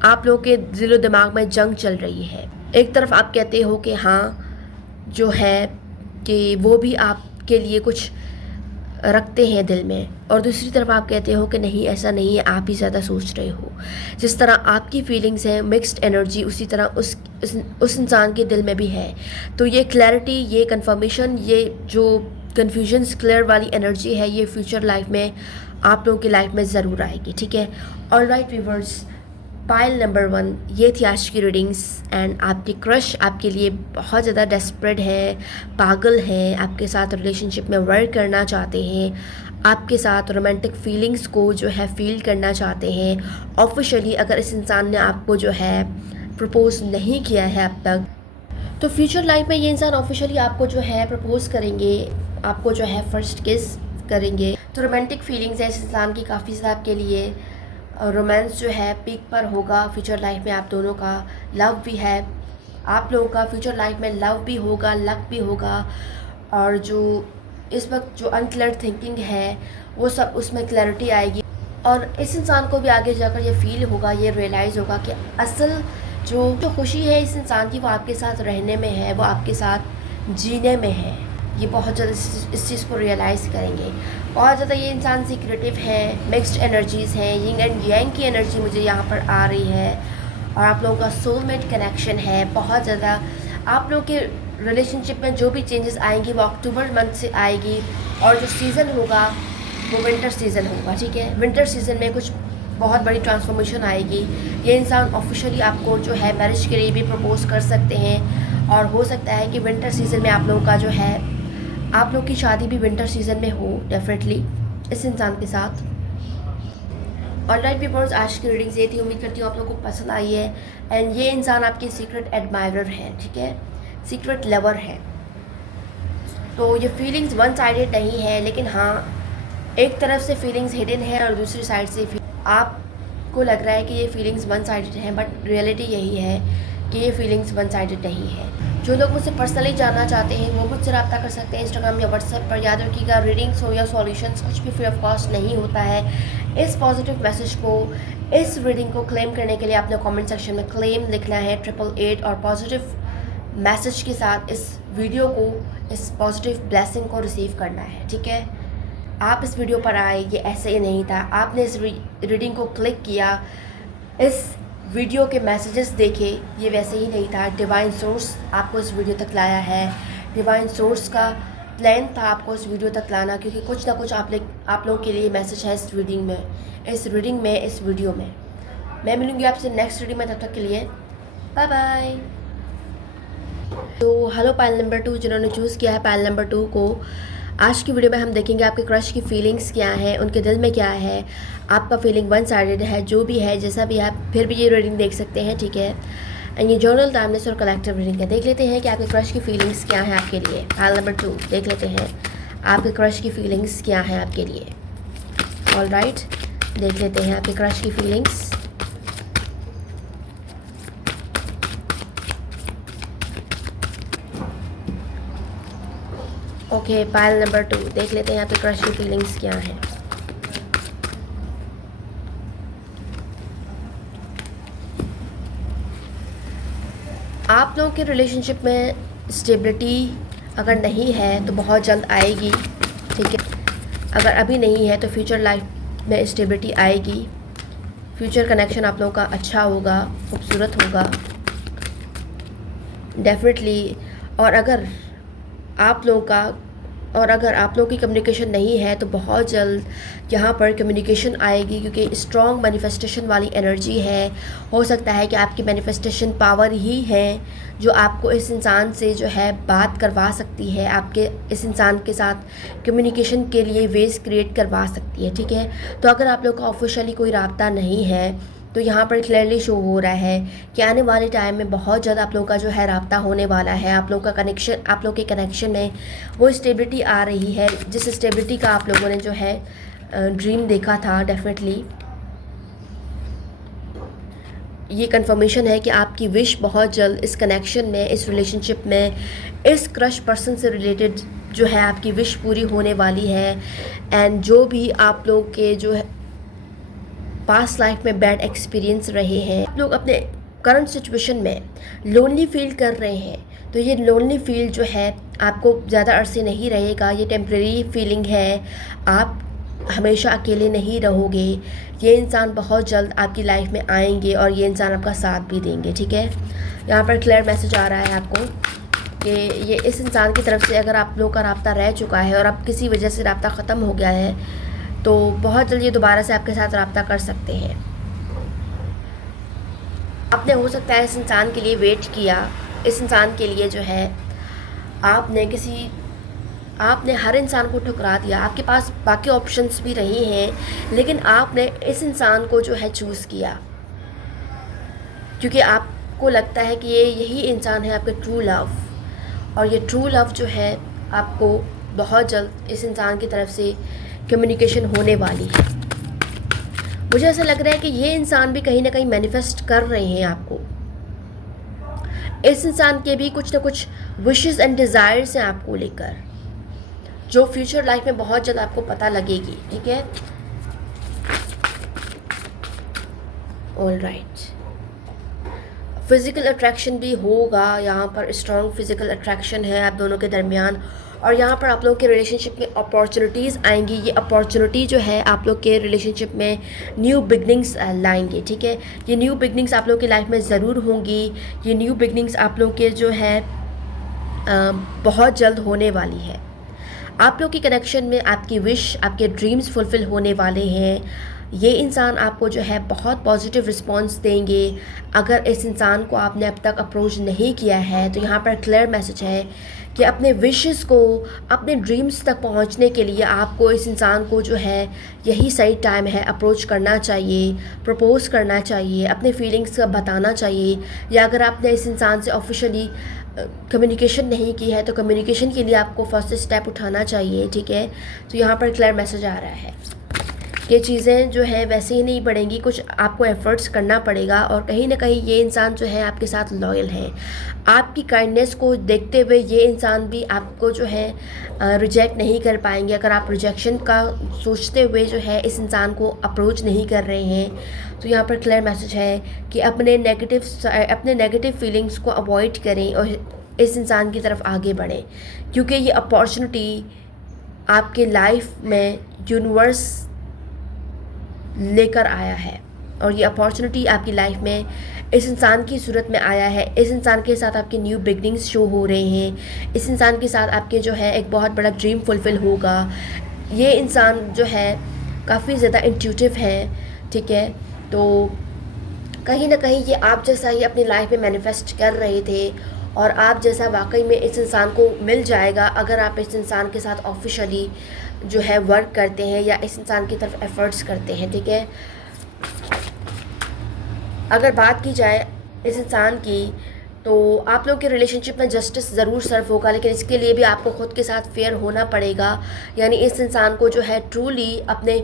आप लोगों के दिलो दिमाग में जंग चल रही है। एक तरफ आप कहते हो कि हाँ जो है कि वो भी आपके लिए कुछ रखते हैं दिल में, और दूसरी तरफ आप कहते हो कि नहीं, ऐसा नहीं है, आप ही ज़्यादा सोच रहे हो। जिस तरह आपकी फीलिंग्स हैं, मिक्स्ड एनर्जी, उसी तरह उस इंसान के दिल में भी है। तो ये क्लैरिटी, ये कंफर्मेशन, ये जो कन्फ्यूजन्स क्लियर वाली एनर्जी है, ये फ्यूचर लाइफ में आप लोगों की लाइफ में ज़रूर आएगी, ठीक है। ऑलराइट व्यूअर्स, पाइल नंबर 1 ये थी आज की रीडिंग्स। एंड आपकी क्रश आपके लिए बहुत ज़्यादा डेस्परेट है, पागल है, आपके साथ रिलेशनशिप में वर्क करना चाहते हैं, आपके साथ रोमांटिक फीलिंग्स को जो है फील करना चाहते हैं। ऑफिशियली अगर इस इंसान ने आपको जो है प्रपोज़ नहीं किया है अब तक, तो फ्यूचर लाइफ में ये इंसान ऑफिशियली आपको जो है प्रपोज़ करेंगे, आपको जो है फर्स्ट किस करेंगे। तो रोमांटिक फीलिंग्स है इस इंसान की काफ़ी ज़्यादा आपके लिए। रोमांस जो है पीक पर होगा फ्यूचर लाइफ में आप दोनों का। लव भी है, आप लोगों का फ्यूचर लाइफ में लव भी होगा, लक भी होगा, और जो इस वक्त जो अनक्लियर थिंकिंग है वो सब उसमें क्लैरिटी आएगी। और इस इंसान को भी आगे जाकर ये फील होगा, ये रियलाइज़ होगा कि असल जो खुशी है इस इंसान की वो आपके साथ रहने में है, वो आपके साथ जीने में है। ये बहुत ज़्यादा इस चीज़ को रियलाइज़ करेंगे। बहुत ज़्यादा ये इंसान सीक्रेटिव है, मिक्स्ड एनर्जीज़ हैं, यिंग एंड यांग की एनर्जी मुझे यहाँ पर आ रही है। और आप लोगों का सोलमेट कनेक्शन है बहुत ज़्यादा। आप लोगों के रिलेशनशिप में जो भी चेंजेस आएंगी वो अक्टूबर मंथ से आएगी। और जो सीज़न होगा वो विंटर सीज़न होगा, ठीक है। विंटर सीज़न में कुछ बहुत बड़ी ट्रांसफॉर्मेशन आएगी। ये इंसान ऑफिशियली आपको जो है मैरिज के लिए भी प्रपोज कर सकते हैं, और हो सकता है कि विंटर सीज़न में आप लोगों का जो है, आप लोग की शादी भी विंटर सीज़न में हो डेफिनेटली इस इंसान के साथ। ऑलराइट पीपल्स, आज की रीडिंग्स ये थी। उम्मीद करती हूँ आप लोगों को पसंद आई है। एंड ये इंसान आपके सीक्रेट एडमायरर है, ठीक है, सीक्रेट लवर है। तो ये फीलिंग्स वन साइडेड नहीं है, लेकिन हाँ, एक तरफ से फीलिंग्स हिडन है और दूसरी साइड से आपको लग रहा है कि ये फीलिंग्स वन साइडेड हैं, बट रियलिटी यही है कि ये फीलिंग्स वन साइडेड नहीं है। जो लोग मुझसे पर्सनली जानना चाहते हैं वो मुझसे रब्ता कर सकते हैं इंस्टाग्राम या व्हाट्सएप पर। याद रखिएगा, रीडिंग्स हो या सॉल्यूशंस कुछ भी फ्री ऑफ कॉस्ट नहीं होता है। इस पॉजिटिव मैसेज को, इस रीडिंग को क्लेम करने के लिए आपने कमेंट सेक्शन में क्लेम लिखना है 888 और पॉजिटिव मैसेज के साथ इस वीडियो को, इस पॉजिटिव ब्लेसिंग को रिसीव करना है, ठीक है। आप इस वीडियो पर आए ये ऐसे ही नहीं था, आपने इस रीडिंग को क्लिक किया, इस वीडियो के मैसेजेस देखे, ये वैसे ही नहीं था। डिवाइन सोर्स आपको इस वीडियो तक लाया है। डिवाइन सोर्स का प्लान था आपको इस वीडियो तक लाना, क्योंकि कुछ ना कुछ आप लोगों के लिए मैसेज है इस रीडिंग में, इस वीडियो में। मैं मिलूँगी आपसे नेक्स्ट रीडिंग में, तब तक के लिए बाय बाय। तो हेलो पाइल नंबर 2, जिन्होंने चूज़ किया है पाइल नंबर 2 को, आज की वीडियो में हम देखेंगे आपके क्रश की फीलिंग्स क्या है, उनके दिल में क्या है। आपका फीलिंग वन साइडेड है, जो भी है, जैसा भी है, आप फिर भी ये रीडिंग देख सकते हैं, ठीक है। एंड ये जर्नल, टाइमलेस और कलेक्टिव रीडिंग है। देख लेते हैं कि आपके क्रश की फीलिंग्स क्या है आपके लिए। पाइल नंबर 2, देख लेते हैं आपके क्रश की फीलिंग्स क्या है आपके लिए। ऑलराइट, देख लेते हैं आपके क्रश की फीलिंग्स। ओके, पाइल नंबर 2, देख लेते हैं आपके क्रश की फीलिंग्स क्या हैं। आप लोगों के रिलेशनशिप में स्टेबिलिटी अगर नहीं है तो बहुत जल्द आएगी, ठीक है। अगर अभी नहीं है तो फ्यूचर लाइफ में स्टेबिलिटी आएगी। फ्यूचर कनेक्शन आप लोगों का अच्छा होगा, खूबसूरत होगा डेफिनेटली। और अगर आप लोगों की कम्युनिकेशन नहीं है तो बहुत जल्द यहाँ पर कम्युनिकेशन आएगी, क्योंकि स्ट्रॉन्ग मैनिफेस्टेशन वाली एनर्जी है। हो सकता है कि आपकी मैनिफेस्टेशन पावर ही है जो आपको इस इंसान से जो है बात करवा सकती है, आपके इस इंसान के साथ कम्युनिकेशन के लिए वेज क्रिएट करवा सकती है, ठीक है। तो अगर आप लोग का ऑफिशियली कोई राब्ता नहीं है तो यहाँ पर क्लियरली शो हो रहा है कि आने वाले टाइम में बहुत ज़्यादा आप लोगों का जो है राब्ता होने वाला है। आप लोग के कनेक्शन में वो स्टेबिलिटी आ रही है, जिस स्टेबिलिटी का आप लोगों ने जो है ड्रीम देखा था। डेफिनेटली ये कंफर्मेशन है कि आपकी विश बहुत जल्द इस कनेक्शन में, इस रिलेशनशिप में, इस क्रश पर्सन से रिलेटेड जो है आपकी विश पूरी होने वाली है। एंड जो भी आप लोग के जो है पास्ट लाइफ में बैड एक्सपीरियंस रहे हैं, आप लोग अपने करंट सिचुएशन में लोनली फील कर रहे हैं, तो ये लोनली फील जो है आपको ज़्यादा अरसे नहीं रहेगा। ये टेम्प्रेरी फीलिंग है, आप हमेशा अकेले नहीं रहोगे। ये इंसान बहुत जल्द आपकी लाइफ में आएंगे और ये इंसान आपका साथ भी देंगे, ठीक है। यहाँ पर क्लियर मैसेज आ रहा है आपको कि ये इस इंसान की तरफ से अगर आप लोग का राब्ता रह चुका है और अब किसी वजह से राब्ता ख़त्म हो गया है, तो बहुत जल्दी दोबारा से आपके साथ रब्ता कर सकते हैं। आपने हो सकता है इस इंसान के लिए वेट किया, इस इंसान के लिए जो है आपने हर इंसान को ठुकरा दिया। आपके पास बाकी ऑप्शंस भी रही हैं, लेकिन आपने इस इंसान को जो है चूज़ किया, क्योंकि आपको लगता है कि यही इंसान है आपके ट्रू लव। और ये ट्रू लव जो है आपको बहुत जल्द इस इंसान की तरफ से कम्युनिकेशन होने वाली है। मुझे ऐसा लग रहा है कि ये इंसान भी कहीं ना कहीं मैनिफेस्ट कर रहे हैं आपको। इस इंसान के भी कुछ ना कुछ विशेस एंड डिज़ायर्स हैं आपको लेकर, जो फ्यूचर लाइफ में बहुत जल्द आपको पता लगेगी, ठीक है। ऑलराइट, फिज़िकल अट्रैक्शन भी होगा, यहाँ पर स्ट्रॉन्ग फिज़िकल अट्रैक्शन है आप दोनों के दरमियान। और यहाँ पर आप लोगों के रिलेशनशिप में अपॉर्चुनिटीज़ आएंगी। ये अपॉर्चुनिटी जो है आप लोग के रिलेशनशिप में न्यू बिगनिंग्स लाएंगे, ठीक है। ये न्यू बिगनिंग्स आप लोग की लाइफ में ज़रूर होंगी। ये न्यू बिगनिंग्स आप लोग के जो है बहुत जल्द होने वाली है। आप लोग की कनेक्शन में आपकी विश, आपके ड्रीम्स फुलफ़िल होने वाले हैं। ये इंसान आपको जो है बहुत पॉजिटिव रिस्पॉन्स देंगे। अगर इस इंसान को आपने अब तक अप्रोच नहीं किया है तो यहाँ पर क्लियर मैसेज है कि अपने विशेस को, अपने ड्रीम्स तक पहुँचने के लिए आपको इस इंसान को जो है यही सही टाइम है, अप्रोच करना चाहिए, प्रपोज़ करना चाहिए, अपने फीलिंग्स का बताना चाहिए। या अगर आपने इस इंसान से ऑफिशियली कम्युनिकेशन नहीं की है तो कम्युनिकेशन के लिए आपको फर्स्ट स्टेप उठाना चाहिए, ठीक है। तो यहाँ पर क्लियर मैसेज आ रहा है, ये चीज़ें जो है वैसे ही नहीं बढ़ेंगी, कुछ आपको एफ़र्ट्स करना पड़ेगा। और कहीं ना कहीं ये इंसान जो है आपके साथ लॉयल है। आपकी काइंडनेस को देखते हुए ये इंसान भी आपको जो है रिजेक्ट नहीं कर पाएंगे। अगर आप रिजेक्शन का सोचते हुए जो है इस इंसान को अप्रोच नहीं कर रहे हैं तो यहाँ पर क्लियर मैसेज है कि अपने नेगेटिव फीलिंग्स को अवॉइड करें और इस इंसान की तरफ आगे बढ़ें, क्योंकि ये अपॉर्चुनिटी आपके लाइफ में यूनिवर्स लेकर आया है। और ये अपॉर्चुनिटी आपकी लाइफ में इस इंसान की सूरत में आया है। इस इंसान के साथ आपके न्यू बिगनिंग्स शो हो रहे हैं। इस इंसान के साथ आपके जो है एक बहुत बड़ा ड्रीम फुलफ़िल होगा। ये इंसान जो है काफ़ी ज़्यादा इंट्यूटिव है, ठीक है। तो कहीं ना कहीं ये आप जैसा ही अपनी लाइफ में मैनिफेस्ट कर रहे थे और आप जैसा वाकई में इस इंसान को मिल जाएगा अगर आप इस इंसान के साथ ऑफिशियली जो है वर्क करते हैं या इस इंसान की तरफ एफ़र्ट्स करते हैं, ठीक है। अगर बात की जाए इस इंसान की तो आप लोग के रिलेशनशिप में जस्टिस ज़रूर सर्व होगा, लेकिन इसके लिए भी आपको ख़ुद के साथ फेयर होना पड़ेगा। यानी इस इंसान को जो है ट्रूली अपने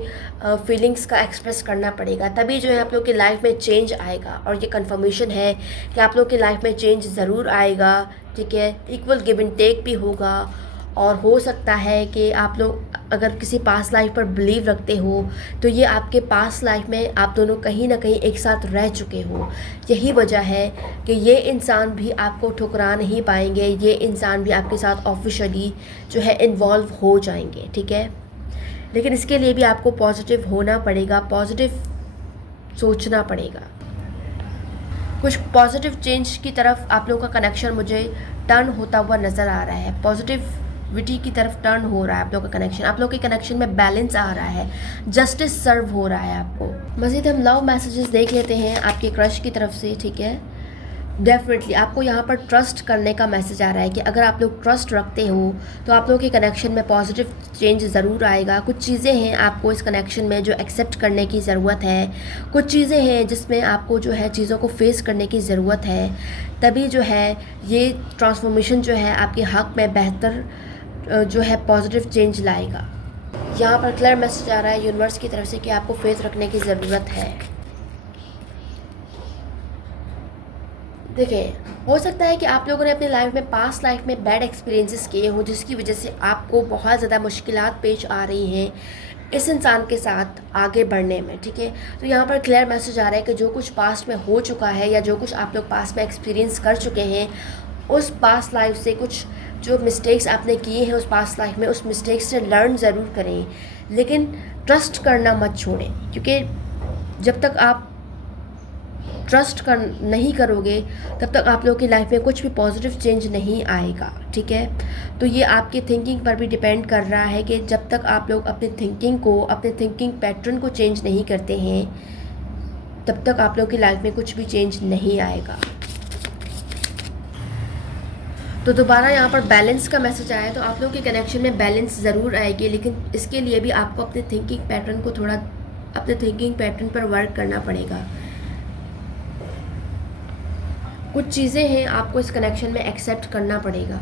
फीलिंग्स का एक्सप्रेस करना पड़ेगा, तभी जो है आप लोग की लाइफ में चेंज आएगा। और ये कंफर्मेशन है कि आप लोग की लाइफ में चेंज ज़रूर आएगा, ठीक है। इक्वल गिव एंड टेक भी होगा। और हो सकता है कि आप लोग अगर किसी पास्ट लाइफ पर बिलीव रखते हो तो ये आपके पास्ट लाइफ में आप दोनों कहीं ना कहीं एक साथ रह चुके हो। यही वजह है कि ये इंसान भी आपको ठुकरा नहीं पाएंगे, ये इंसान भी आपके साथ ऑफिशियली जो है इन्वॉल्व हो जाएंगे, ठीक है। लेकिन इसके लिए भी आपको पॉजिटिव होना पड़ेगा, पॉजिटिव सोचना पड़ेगा। कुछ पॉजिटिव चेंज की तरफ आप लोगों का कनेक्शन मुझे टर्न होता हुआ नज़र आ रहा है। पॉजिटिविटी की तरफ टर्न हो रहा है आप लोग का कनेक्शन। आप लोग के कनेक्शन में बैलेंस आ रहा है, जस्टिस सर्व हो रहा है आपको। मज़ीद हम लव मैसेजेस देख लेते हैं आपके क्रश की तरफ से, ठीक है। डेफिनेटली आपको यहाँ पर ट्रस्ट करने का मैसेज आ रहा है कि अगर आप लोग ट्रस्ट रखते हो तो आप लोगों के कनेक्शन में पॉजिटिव चेंज ज़रूर आएगा। कुछ चीज़ें हैं आपको इस कनेक्शन में जो एक्सेप्ट करने की ज़रूरत है, कुछ चीज़ें हैं जिसमें आपको जो है चीज़ों को फेस करने की ज़रूरत है, तभी जो है ये ट्रांसफॉर्मेशन जो है आपके हक़ में बेहतर जो है पॉजिटिव चेंज लाएगा। यहाँ पर क्लियर मैसेज आ रहा है यूनिवर्स की तरफ से कि आपको फेथ रखने की ज़रूरत है। देखिए, हो सकता है कि आप लोगों ने अपनी लाइफ में पास्ट लाइफ में बैड एक्सपीरियंसेस किए हों जिसकी वजह से आपको बहुत ज़्यादा मुश्किलात पेश आ रही हैं इस इंसान के साथ आगे बढ़ने में, ठीक है। तो यहाँ पर क्लियर मैसेज आ रहा है कि जो कुछ पास्ट में हो चुका है या जो कुछ आप लोग पास्ट में एक्सपीरियंस कर चुके हैं, उस पास्ट लाइफ से कुछ जो मिस्टेक्स आपने किए हैं उस पास्ट लाइफ में, उस मिस्टेक्स से लर्न ज़रूर करें, लेकिन ट्रस्ट करना मत छोड़ें। क्योंकि जब तक आप ट्रस्ट नहीं करोगे तब तक आप लोगों की लाइफ में कुछ भी पॉजिटिव चेंज नहीं आएगा, ठीक है। तो ये आपकी थिंकिंग पर भी डिपेंड कर रहा है कि जब तक आप लोग अपनी थिंकिंग को, अपने थिंकिंग पैटर्न को चेंज नहीं करते हैं तब तक आप लोगों की लाइफ में कुछ भी चेंज नहीं आएगा। तो दोबारा यहाँ पर बैलेंस का मैसेज आया, तो आप लोगों के कनेक्शन में बैलेंस ज़रूर आएगी, लेकिन इसके लिए भी आपको अपने थिंकिंग पैटर्न को थोड़ा, अपने थिंकिंग पैटर्न पर वर्क करना पड़ेगा। कुछ चीज़ें हैं आपको इस कनेक्शन में एक्सेप्ट करना पड़ेगा।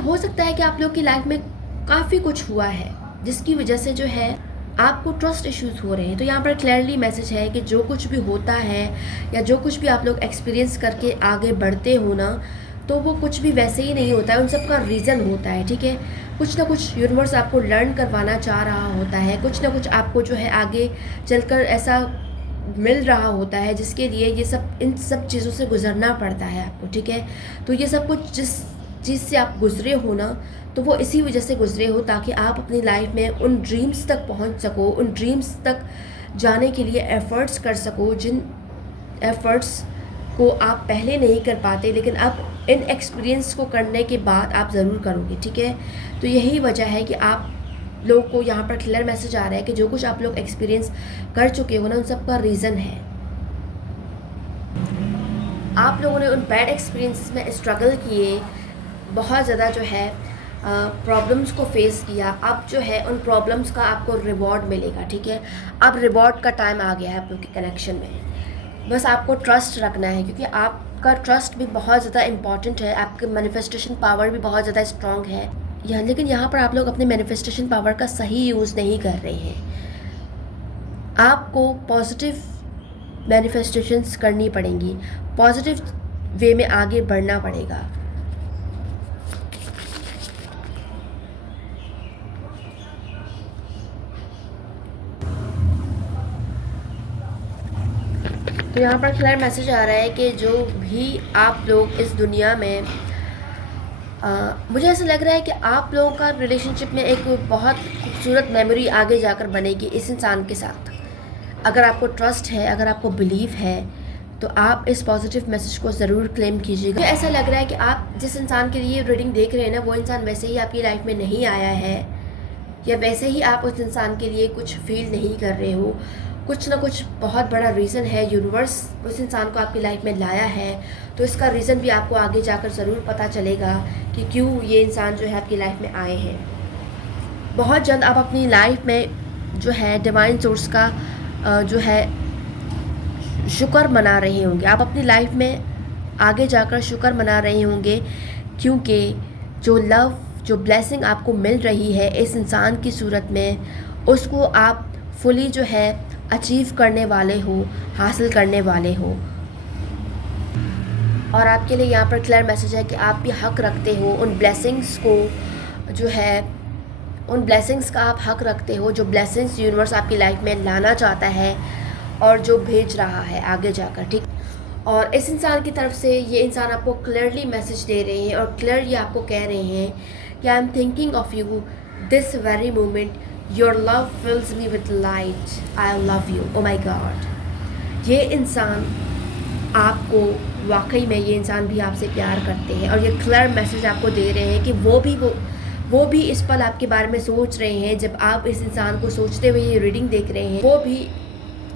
हो सकता है कि आप लोग की लाइफ में काफ़ी कुछ हुआ है जिसकी वजह से जो है आपको ट्रस्ट इश्यूज हो रहे हैं। तो यहाँ पर क्लियरली मैसेज है कि जो कुछ भी होता है या जो कुछ भी आप लोग एक्सपीरियंस करके आगे बढ़ते हो ना, तो वो कुछ भी वैसे ही नहीं होता है, उन सब का रीज़न होता है, ठीक है। कुछ ना कुछ यूनिवर्स आपको लर्न करवाना चाह रहा होता है, कुछ ना कुछ आपको जो है आगे चलकर ऐसा मिल रहा होता है जिसके लिए ये सब, इन सब चीज़ों से गुजरना पड़ता है आपको, ठीक है। तो ये सब कुछ जिस चीज़ से आप गुजरे हो ना, तो वो इसी वजह से गुजरे हो ताकि आप अपनी लाइफ में उन ड्रीम्स तक पहुंच सको, उन ड्रीम्स तक जाने के लिए एफ़र्ट्स कर सको जिन एफ़र्ट्स को आप पहले नहीं कर पाते, लेकिन अब इन एक्सपीरियंस को करने के बाद आप ज़रूर करोगे, ठीक है। तो यही वजह है कि आप लोग को यहाँ पर क्लियर मैसेज आ रहा है कि जो कुछ आप लोग एक्सपीरियंस कर चुके हो ना, उन सब का रीज़न है आप लोगों ने उन बैड एक्सपीरियंसेस में स्ट्रगल किए, बहुत ज़्यादा जो है प्रॉब्लम्स को फेस किया। अब जो है उन प्रॉब्लम्स का आपको रिवॉर्ड मिलेगा, ठीक है। अब रिवॉर्ड का टाइम आ गया है आप लोग के कनेक्शन में। बस आपको ट्रस्ट रखना है, क्योंकि आपका ट्रस्ट भी बहुत ज़्यादा इम्पॉर्टेंट है, आपके मैनिफेस्टेशन पावर भी बहुत ज़्यादा स्ट्रॉन्ग है लेकिन यहाँ पर आप लोग अपने मैनिफेस्टेशन पावर का सही यूज़ नहीं कर रहे हैं। आपको पॉजिटिव मैनिफेस्टेशंस करनी पड़ेंगी, पॉजिटिव वे में आगे बढ़ना पड़ेगा। तो यहाँ पर क्लियर मैसेज आ रहा है कि जो भी आप लोग इस दुनिया में मुझे ऐसा लग रहा है कि आप लोगों का रिलेशनशिप में एक बहुत खूबसूरत मेमोरी आगे जाकर बनेगी इस इंसान के साथ। अगर आपको ट्रस्ट है, अगर आपको बिलीव है, तो आप इस पॉजिटिव मैसेज को ज़रूर क्लेम कीजिएगा। मुझे ऐसा लग रहा है कि आप जिस इंसान के लिए रीडिंग देख रहे हैं ना, वो इंसान वैसे ही आपकी लाइफ में नहीं आया है, या वैसे ही आप उस इंसान के लिए कुछ फील नहीं कर रहे हो। कुछ ना कुछ बहुत बड़ा रीज़न है, यूनिवर्स उस इंसान को आपकी लाइफ में लाया है। तो इसका रीज़न भी आपको आगे जाकर ज़रूर पता चलेगा कि क्यों ये इंसान जो है आपकी लाइफ में आए हैं। बहुत जल्द आप अपनी लाइफ में जो है डिवाइन सोर्स का जो है शुक्र मना रहे होंगे। आप अपनी लाइफ में आगे जाकर शुक्र मना रहे होंगे, क्योंकि जो लव, जो ब्लेसिंग आपको मिल रही है इस इंसान की सूरत में, उसको आप फुली जो है अचीव करने वाले हो, हासिल करने वाले हो। और आपके लिए यहाँ पर क्लियर मैसेज है कि आप भी हक रखते हो उन ब्लेसिंग्स को, जो है उन ब्लेसिंग्स का आप हक रखते हो, जो ब्लेसिंग्स यूनिवर्स आपकी लाइफ में लाना चाहता है और जो भेज रहा है आगे जाकर, ठीक। और इस इंसान की तरफ से ये इंसान आपको क्लियरली मैसेज दे रहे हैं और क्लियर ये आपको कह रहे हैं कि I am thinking of you this very moment, your love fills me with light, I love you, oh my God. ये इंसान आपको वाकई में, ये इंसान भी आपसे प्यार करते हैं और ये क्लियर मैसेज आपको दे रहे हैं कि वो भी इस पल आपके बारे में सोच रहे हैं। जब आप इस इंसान को सोचते हुए ये रीडिंग देख रहे हैं, वो भी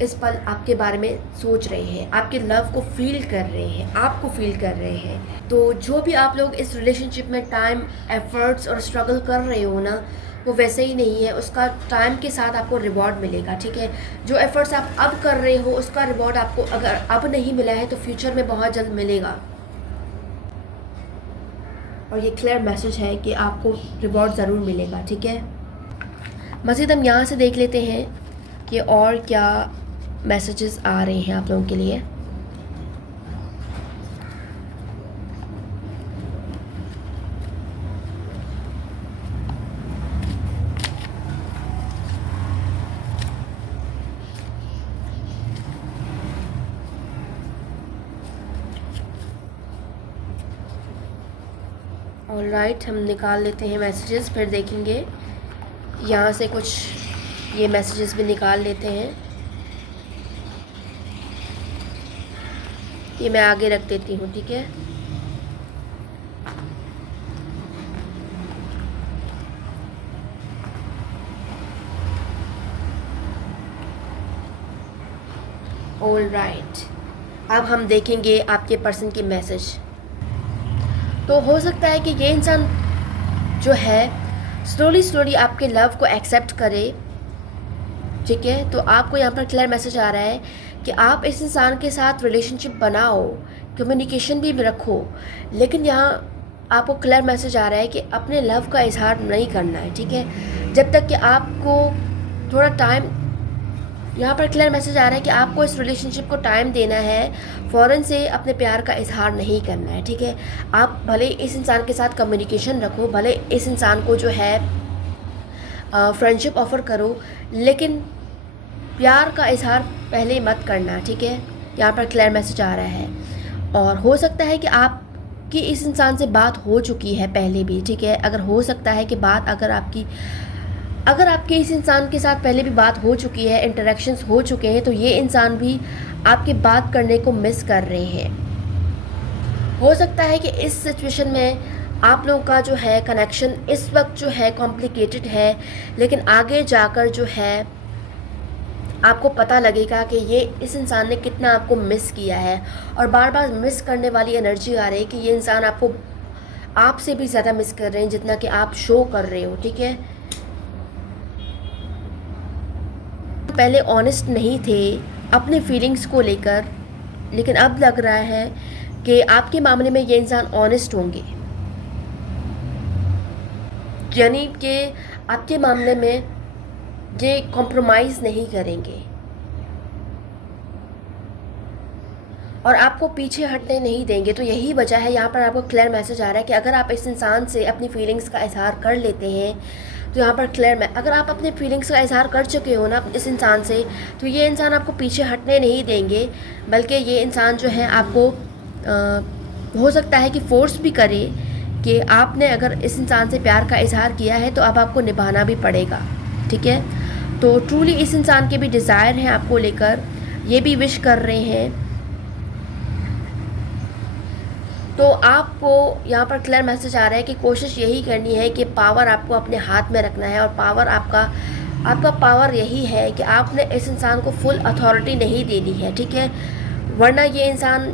इस पल आपके बारे में सोच रहे हैं, आपके लव को फील कर रहे हैं, आपको फील कर रहे हैं। तो जो भी आप लोग इस रिलेशनशिप में टाइम, एफर्ट्स और स्ट्रगल कर रहे हो ना, वो वैसे ही नहीं है, उसका टाइम के साथ आपको रिवॉर्ड मिलेगा, ठीक है। जो एफर्ट्स आप अब कर रहे हो उसका रिवॉर्ड आपको अगर अब नहीं मिला है तो फ्यूचर में बहुत जल्द मिलेगा। और ये क्लियर मैसेज है कि आपको रिवॉर्ड ज़रूर मिलेगा, ठीक है। मज़ीद हम यहाँ से देख लेते हैं कि और क्या मैसेजेस आ रहे हैं आप लोगों के लिए। ऑलराइट, हम निकाल लेते हैं मैसेजेस, फिर देखेंगे। यहाँ से कुछ ये मैसेजेस भी निकाल लेते हैं। ये मैं आगे रख देती हूँ, ठीक है। ऑलराइट, अब हम देखेंगे आपके पर्सन के मैसेज। तो हो सकता है कि ये इंसान जो है स्लोली आपके लव को एक्सेप्ट करे, ठीक है। तो आपको यहाँ पर क्लियर मैसेज आ रहा है कि आप इस इंसान के साथ रिलेशनशिप बनाओ, कम्युनिकेशन भी रखो, लेकिन यहाँ आपको क्लियर मैसेज आ रहा है कि अपने लव का इजहार नहीं करना है, ठीक है। जब तक कि आपको थोड़ा टाइम, यहाँ पर क्लियर मैसेज आ रहा है कि आपको इस रिलेशनशिप को टाइम देना है, फ़ौरन से अपने प्यार का इजहार नहीं करना है, ठीक है। आप भले इस इंसान के साथ कम्युनिकेशन रखो, भले इस इंसान को जो है फ्रेंडशिप ऑफ़र करो, लेकिन प्यार का इजहार पहले मत करना, ठीक है। यहाँ पर क्लियर मैसेज आ रहा है। और हो सकता है कि आपकी इस इंसान से बात हो चुकी है पहले भी, ठीक है। अगर हो सकता है कि बात अगर आपके इस इंसान के साथ पहले भी बात हो चुकी है, इंटरेक्शंस हो चुके हैं, तो ये इंसान भी आपके बात करने को मिस कर रहे हैं। हो सकता है कि इस सिचुएशन में आप लोगों का जो है कनेक्शन इस वक्त जो है कॉम्प्लिकेटेड है, लेकिन आगे जाकर जो है आपको पता लगेगा कि ये इस इंसान ने कितना आपको मिस किया है, और बार बार मिस करने वाली एनर्जी आ रही है कि ये इंसान आपको आपसे भी ज़्यादा मिस कर रहे हैं जितना कि आप शो कर रहे हो, ठीक है। पहले ऑनेस्ट नहीं थे अपने फीलिंग्स को लेकर, लेकिन अब लग रहा है कि आपके मामले में ये इंसान ऑनेस्ट होंगे, यानी कि आपके मामले में ये कॉम्प्रोमाइज़ नहीं करेंगे और आपको पीछे हटने नहीं देंगे। तो यही वजह है, यहाँ पर आपको क्लियर मैसेज आ रहा है कि अगर आप इस इंसान से अपनी फीलिंग्स का इजहार कर लेते हैं, तो यहाँ पर क्लियर में अगर आप अपने फीलिंग्स का इजहार कर चुके हो ना इस इंसान से, तो ये इंसान आपको पीछे हटने नहीं देंगे, बल्कि ये इंसान जो है आपको हो सकता है कि फोर्स भी करे कि आपने अगर इस इंसान से प्यार का इजहार किया है तो अब आपको निभाना भी पड़ेगा, ठीक है। तो ट्रूली इस इंसान के भी डिज़ायर हैं आपको लेकर, ये भी विश कर रहे हैं। तो आपको यहाँ पर क्लियर मैसेज आ रहा है कि कोशिश यही करनी है कि पावर आपको अपने हाथ में रखना है, और पावर आपका पावर यही है कि आपने इस इंसान को फुल अथॉरिटी नहीं देनी है, ठीक है, वरना ये इंसान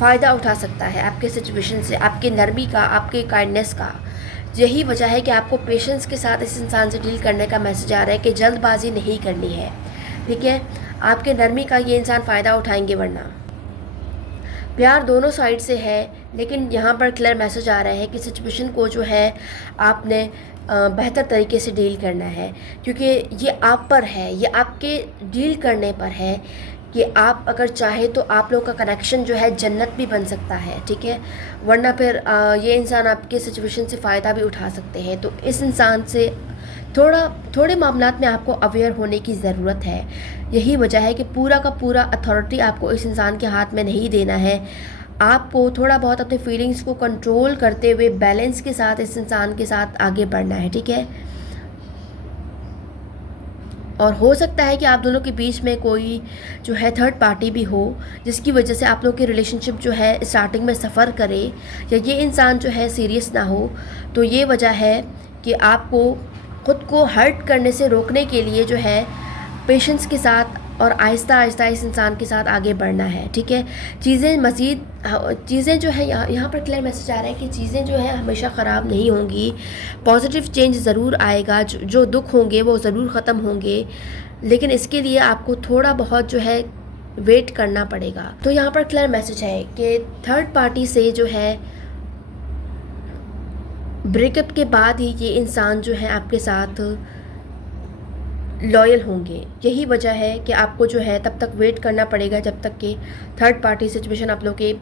फ़ायदा उठा सकता है आपके सिचुएशन से, आपकी नरमी का, आपके काइंडनेस का। यही वजह है कि आपको पेशेंस के साथ इस इंसान से डील करने का मैसेज आ रहा है कि जल्दबाजी नहीं करनी है, ठीक है। आपके नरमी का ये इंसान फ़ायदा उठाएंगे, वरना प्यार दोनों साइड से है, लेकिन यहाँ पर क्लियर मैसेज आ रहा है कि सिचुएशन को जो है आपने बेहतर तरीके से डील करना है, क्योंकि ये आप पर है, ये आपके डील करने पर है कि आप अगर चाहे तो आप लोगों का कनेक्शन जो है जन्नत भी बन सकता है, ठीक है, वरना फिर ये इंसान आपके सिचुएशन से फ़ायदा भी उठा सकते हैं। तो इस इंसान से थोड़े मामलात में आपको अवेयर होने की ज़रूरत है। यही वजह है कि पूरा का पूरा अथॉरिटी आपको इस इंसान के हाथ में नहीं देना है, आपको थोड़ा बहुत अपने फीलिंग्स को कंट्रोल करते हुए बैलेंस के साथ इस इंसान के साथ आगे बढ़ना है, ठीक है। और हो सकता है कि आप दोनों के बीच में कोई जो है थर्ड पार्टी भी हो, जिसकी वजह से आप लोग की रिलेशनशिप जो है स्टार्टिंग में सफ़र करे, या ये इंसान जो है सीरियस ना हो। तो ये वजह है कि आपको ख़ुद को हर्ट करने से रोकने के लिए जो है पेशेंस के साथ और आहिस्ता आहिस्ता इस इंसान के साथ आगे बढ़ना है, ठीक है। चीज़ें जो है यहाँ पर क्लियर मैसेज आ रहा है कि चीज़ें जो है हमेशा ख़राब नहीं होंगी, पॉजिटिव चेंज ज़रूर आएगा, जो दुख होंगे वो ज़रूर ख़त्म होंगे, लेकिन इसके लिए आपको थोड़ा बहुत जो है वेट करना पड़ेगा। तो यहाँ पर क्लियर मैसेज है कि थर्ड पार्टी से जो है ब्रेकअप के बाद ही ये इंसान जो है आपके साथ लॉयल होंगे। यही वजह है कि आपको जो है तब तक वेट करना पड़ेगा जब तक कि थर्ड पार्टी सिचुएशन आप लोग के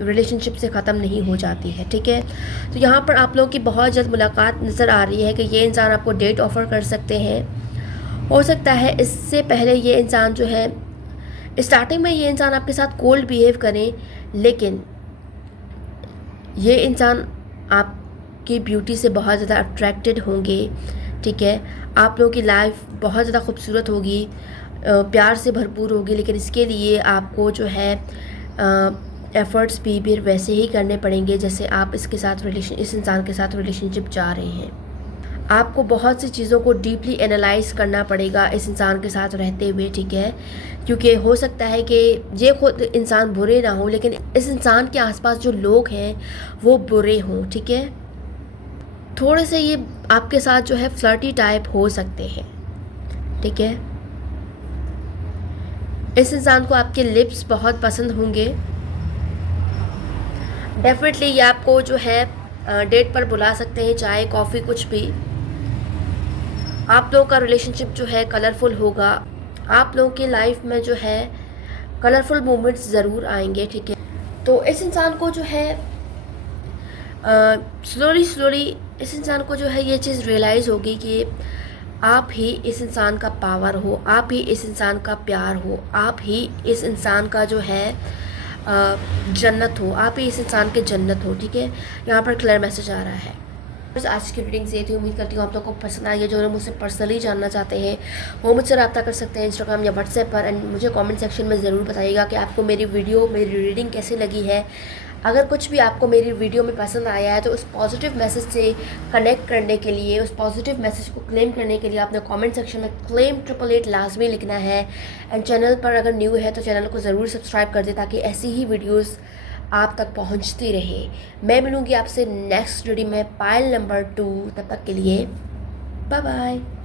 रिलेशनशिप से ख़त्म नहीं हो जाती है, ठीक है। तो यहाँ पर आप लोग की बहुत जल्द मुलाकात नज़र आ रही है कि ये इंसान आपको डेट ऑफ़र कर सकते हैं। हो सकता है इससे पहले ये इंसान जो है स्टार्टिंग में ये इंसान आपके साथ कोल्ड बिहेव करें, लेकिन ये इंसान आपकी ब्यूटी से बहुत ज़्यादा अट्रैक्टेड होंगे, ठीक है। आप लोगों की लाइफ बहुत ज़्यादा खूबसूरत होगी, प्यार से भरपूर होगी, लेकिन इसके लिए आपको जो है एफ़र्ट्स भी फिर वैसे ही करने पड़ेंगे जैसे आप इस इंसान के साथ रिलेशनशिप चाह रहे हैं। आपको बहुत सी चीज़ों को डीपली एनालाइज करना पड़ेगा इस इंसान के साथ रहते हुए, ठीक है, क्योंकि हो सकता है कि ये खुद इंसान बुरे ना हो, लेकिन इस इंसान के आसपास जो लोग हैं वो बुरे हों, ठीक है। थोड़े से ये आपके साथ जो है फ्लर्टी टाइप हो सकते हैं, ठीक है। इस इंसान को आपके लिप्स बहुत पसंद होंगे। डेफिनेटली ये आपको जो है डेट पर बुला सकते हैं, चाय कॉफ़ी कुछ भी। आप लोगों का रिलेशनशिप जो है कलरफुल होगा, आप लोगों की लाइफ में जो है कलरफुल मोमेंट्स ज़रूर आएंगे, ठीक है। तो इस इंसान को जो है स्लोली इस इंसान को जो है ये चीज़ रियलाइज़ होगी कि आप ही इस इंसान का पावर हो, आप ही इस इंसान का प्यार हो, आप ही इस इंसान का जो है जन्नत हो, आप ही इस इंसान के जन्नत हो, ठीक है। यहाँ पर क्लियर मैसेज आ रहा है। बस आज की रीडिंग से थी। उम्मीद करती हूँ आप लोगों को पसंद आई है। जो लोग मुझसे पर्सनली जानना चाहते हैं वो मुझसे रब्ता कर सकते हैं इंस्टाग्राम या व्हाट्सएप पर। एंड मुझे कमेंट सेक्शन में ज़रूर बताइएगा कि आपको मेरी रीडिंग कैसी लगी है। अगर कुछ भी आपको मेरी वीडियो में पसंद आया है तो उस पॉजिटिव मैसेज से कनेक्ट करने के लिए, उस पॉजिटिव मैसेज को क्लेम करने के लिए आपने कमेंट सेक्शन में क्लेम 888 लाजमी लिखना है। एंड चैनल पर अगर न्यू है तो चैनल को ज़रूर सब्सक्राइब कर दे ताकि ऐसी ही वीडियोस आप तक पहुंचती रहे। मैं मिलूँगी आपसे नेक्स्ट रीडिंग में पायल नंबर 2। तब तक के लिए बाय बाय।